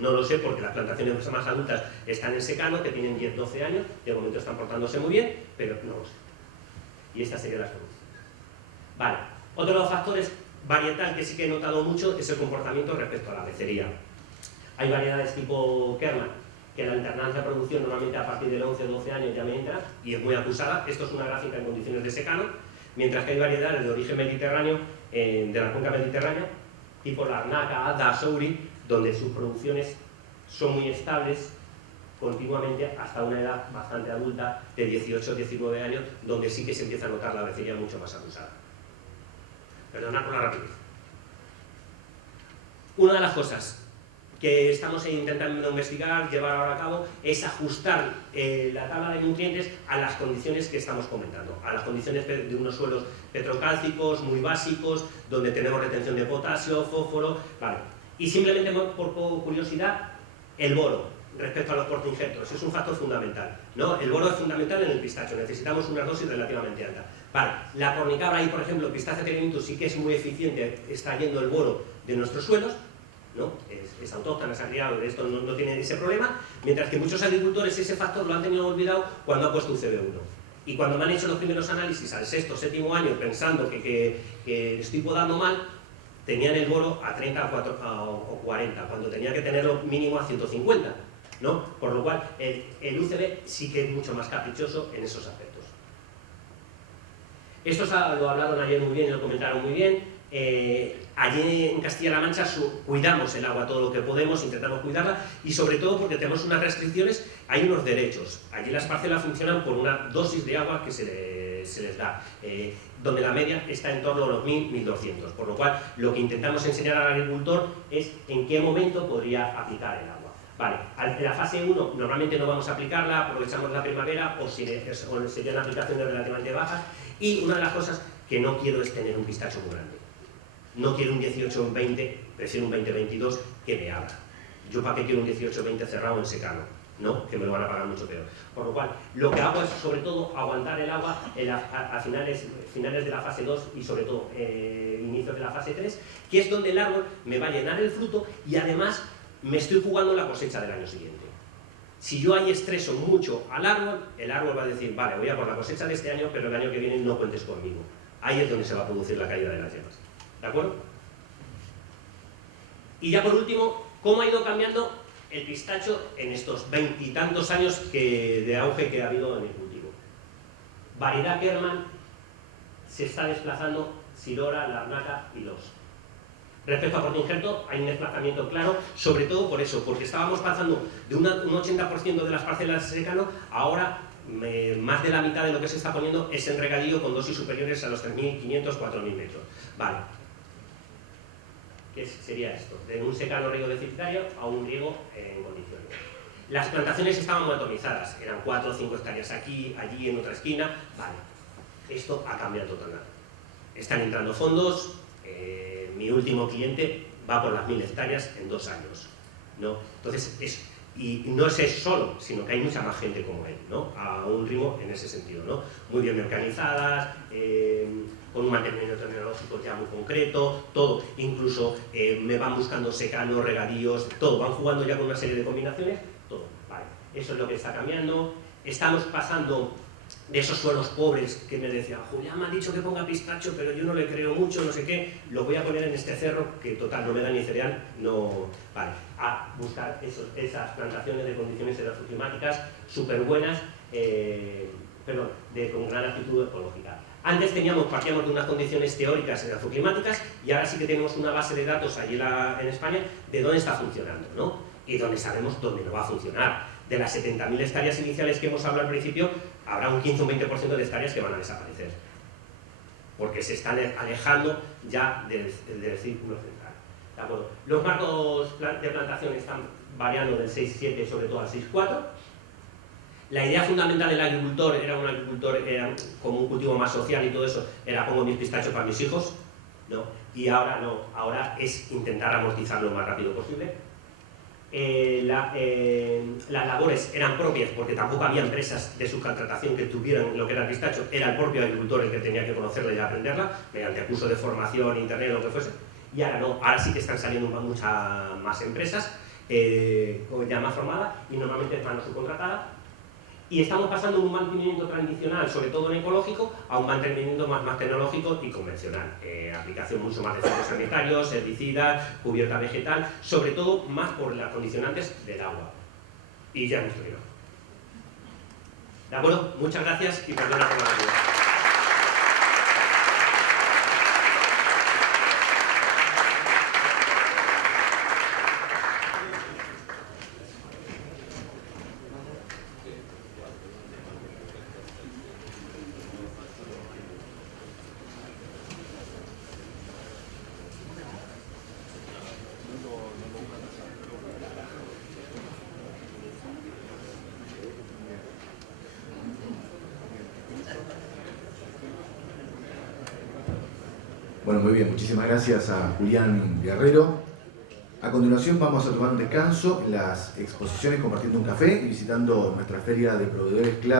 No lo sé porque las plantaciones más adultas están en secano, que tienen 10, 12 años, de momento están portándose muy bien, pero no lo sé. Y esta sería la solución. Vale, otro de los factores varietal que sí que he notado mucho es el comportamiento respecto a la becería. Hay variedades tipo Kerman, que la alternancia de producción normalmente a partir del 11 o 12 años ya me entra y es muy acusada. Esto es una gráfica en condiciones de secano, mientras que hay variedades de origen mediterráneo, de la cuenca mediterránea, tipo la Arnaca, Adda, Souri, donde sus producciones son muy estables continuamente hasta una edad bastante adulta de 18 o 19 años, donde sí que se empieza a notar la becería mucho más acusada. Perdonad por la rapidez. Una de las cosas que estamos intentando investigar, llevar ahora a cabo, es ajustar la tabla de nutrientes a las condiciones que estamos comentando, a las condiciones de unos suelos petrocálcicos muy básicos, donde tenemos retención de potasio, fósforo, vale. Y simplemente por curiosidad, el boro respecto a los portainjertos es un factor fundamental, ¿no? El boro es fundamental en el pistacho, necesitamos una dosis relativamente alta. Vale, la cornicabra ahí, por ejemplo, Pistacia teremintus sí que es muy eficiente extrayendo el boro de nuestros suelos, ¿no? Es autóctona, se ha criado, de esto no tiene ese problema, mientras que muchos agricultores ese factor lo han tenido olvidado cuando ha puesto un CB1. Y cuando me han hecho los primeros análisis al sexto, séptimo año, pensando que estoy podando mal, tenían el boro a 30 o 40, cuando tenía que tenerlo mínimo a 150, ¿no? Por lo cual, el UCB sí que es mucho más caprichoso en esos aspectos. Esto lo hablaron ayer muy bien y lo comentaron muy bien. Allí en Castilla-La Mancha cuidamos el agua todo lo que podemos, intentamos cuidarla y sobre todo porque tenemos unas restricciones, hay unos derechos. Allí las parcelas funcionan por una dosis de agua que se les da, donde la media está en torno a los 1000, 1200, por lo cual lo que intentamos enseñar al agricultor es en qué momento podría aplicar el agua. Vale, en la fase 1 normalmente no vamos a aplicarla, aprovechamos la primavera o serían aplicaciones relativamente bajas, y una de las cosas que no quiero es tener un pistacho muy grande. No quiero un 18-20, prefiero un 20-22 que me abra. Yo para qué quiero un 18-20 cerrado en secano, ¿no? Que me lo van a pagar mucho peor. Por lo cual, lo que hago es sobre todo aguantar el agua a finales de la fase 2 y sobre todo inicios de la fase 3, que es donde el árbol me va a llenar el fruto y además me estoy jugando la cosecha del año siguiente. Si yo ahí estreso mucho al árbol, el árbol va a decir, vale, voy a por la cosecha de este año, pero el año que viene no cuentes conmigo. Ahí es donde se va a producir la caída de las yemas. ¿De acuerdo? Y ya por último, ¿cómo ha ido cambiando el pistacho en estos 20 y tantos años de auge que ha habido en el cultivo? Variedad Kerman se está desplazando Silora, Larnaca y Los. Respecto a Portingerto, hay un desplazamiento claro, sobre todo por eso, porque estábamos pasando de un 80% de las parcelas de secano, ahora más de la mitad de lo que se está poniendo es en regadío con dosis superiores a los 3.500, 4.000 metros. Vale. ¿Qué sería esto? De un secano riego deficitario a un riego en condiciones. Las plantaciones estaban muy atomizadas, eran 4 o 5 hectáreas aquí, allí, en otra esquina. Vale, esto ha cambiado totalmente. Están entrando fondos, mi último cliente va por las 1000 hectáreas en 2 años, ¿no? Entonces, y no es eso solo, sino que hay mucha más gente como él, ¿no? A un ritmo en ese sentido, ¿no? Muy bien organizadas, con un mantenimiento tecnológico ya muy concreto, todo, incluso me van buscando secanos, regadíos, todo, van jugando ya con una serie de combinaciones, todo, vale, eso es lo que está cambiando. Estamos pasando de esos suelos pobres que me decían, Julián me ha dicho que ponga pistacho, pero yo no le creo mucho, no sé qué, lo voy a poner en este cerro, que total no me da ni cereal, no, vale, a buscar esas plantaciones de condiciones edafoclimáticas súper buenas, con gran actitud ecológica. Antes partíamos de unas condiciones teóricas edafoclimáticas y ahora sí que tenemos una base de datos allí en España de dónde está funcionando, ¿no? Y donde sabemos dónde no va a funcionar. De las 70.000 hectáreas iniciales que hemos hablado al principio, habrá un 15 o un 20% de hectáreas que van a desaparecer, porque se están alejando ya del círculo central. ¿De acuerdo? Los marcos de plantación están variando del 6,7 sobre todo al 6,4. La idea fundamental del agricultor era como un cultivo más social y todo eso, era pongo mis pistachos para mis hijos, ¿no? Y ahora no, ahora es intentar amortizarlo lo más rápido posible. Las labores eran propias porque tampoco había empresas de subcontratación que tuvieran lo que era el pistacho, era el propio agricultor el que tenía que conocerla y aprenderla mediante curso de formación, internet o lo que fuese, y ahora no, ahora sí que están saliendo muchas más empresas ya más formadas y normalmente es mano subcontratada, y estamos pasando de un mantenimiento tradicional, sobre todo en ecológico, a un mantenimiento más tecnológico y convencional. Aplicación mucho más de fitosanitarios, herbicidas, cubierta vegetal, sobre todo más por las condicionantes del agua. Y ya hemos terminado. ¿De acuerdo? Muchas gracias y perdona por la ayuda. Bueno, muy bien, muchísimas gracias a Julián Guerrero. A continuación vamos a tomar un descanso en las exposiciones compartiendo un café y visitando nuestra feria de proveedores clave.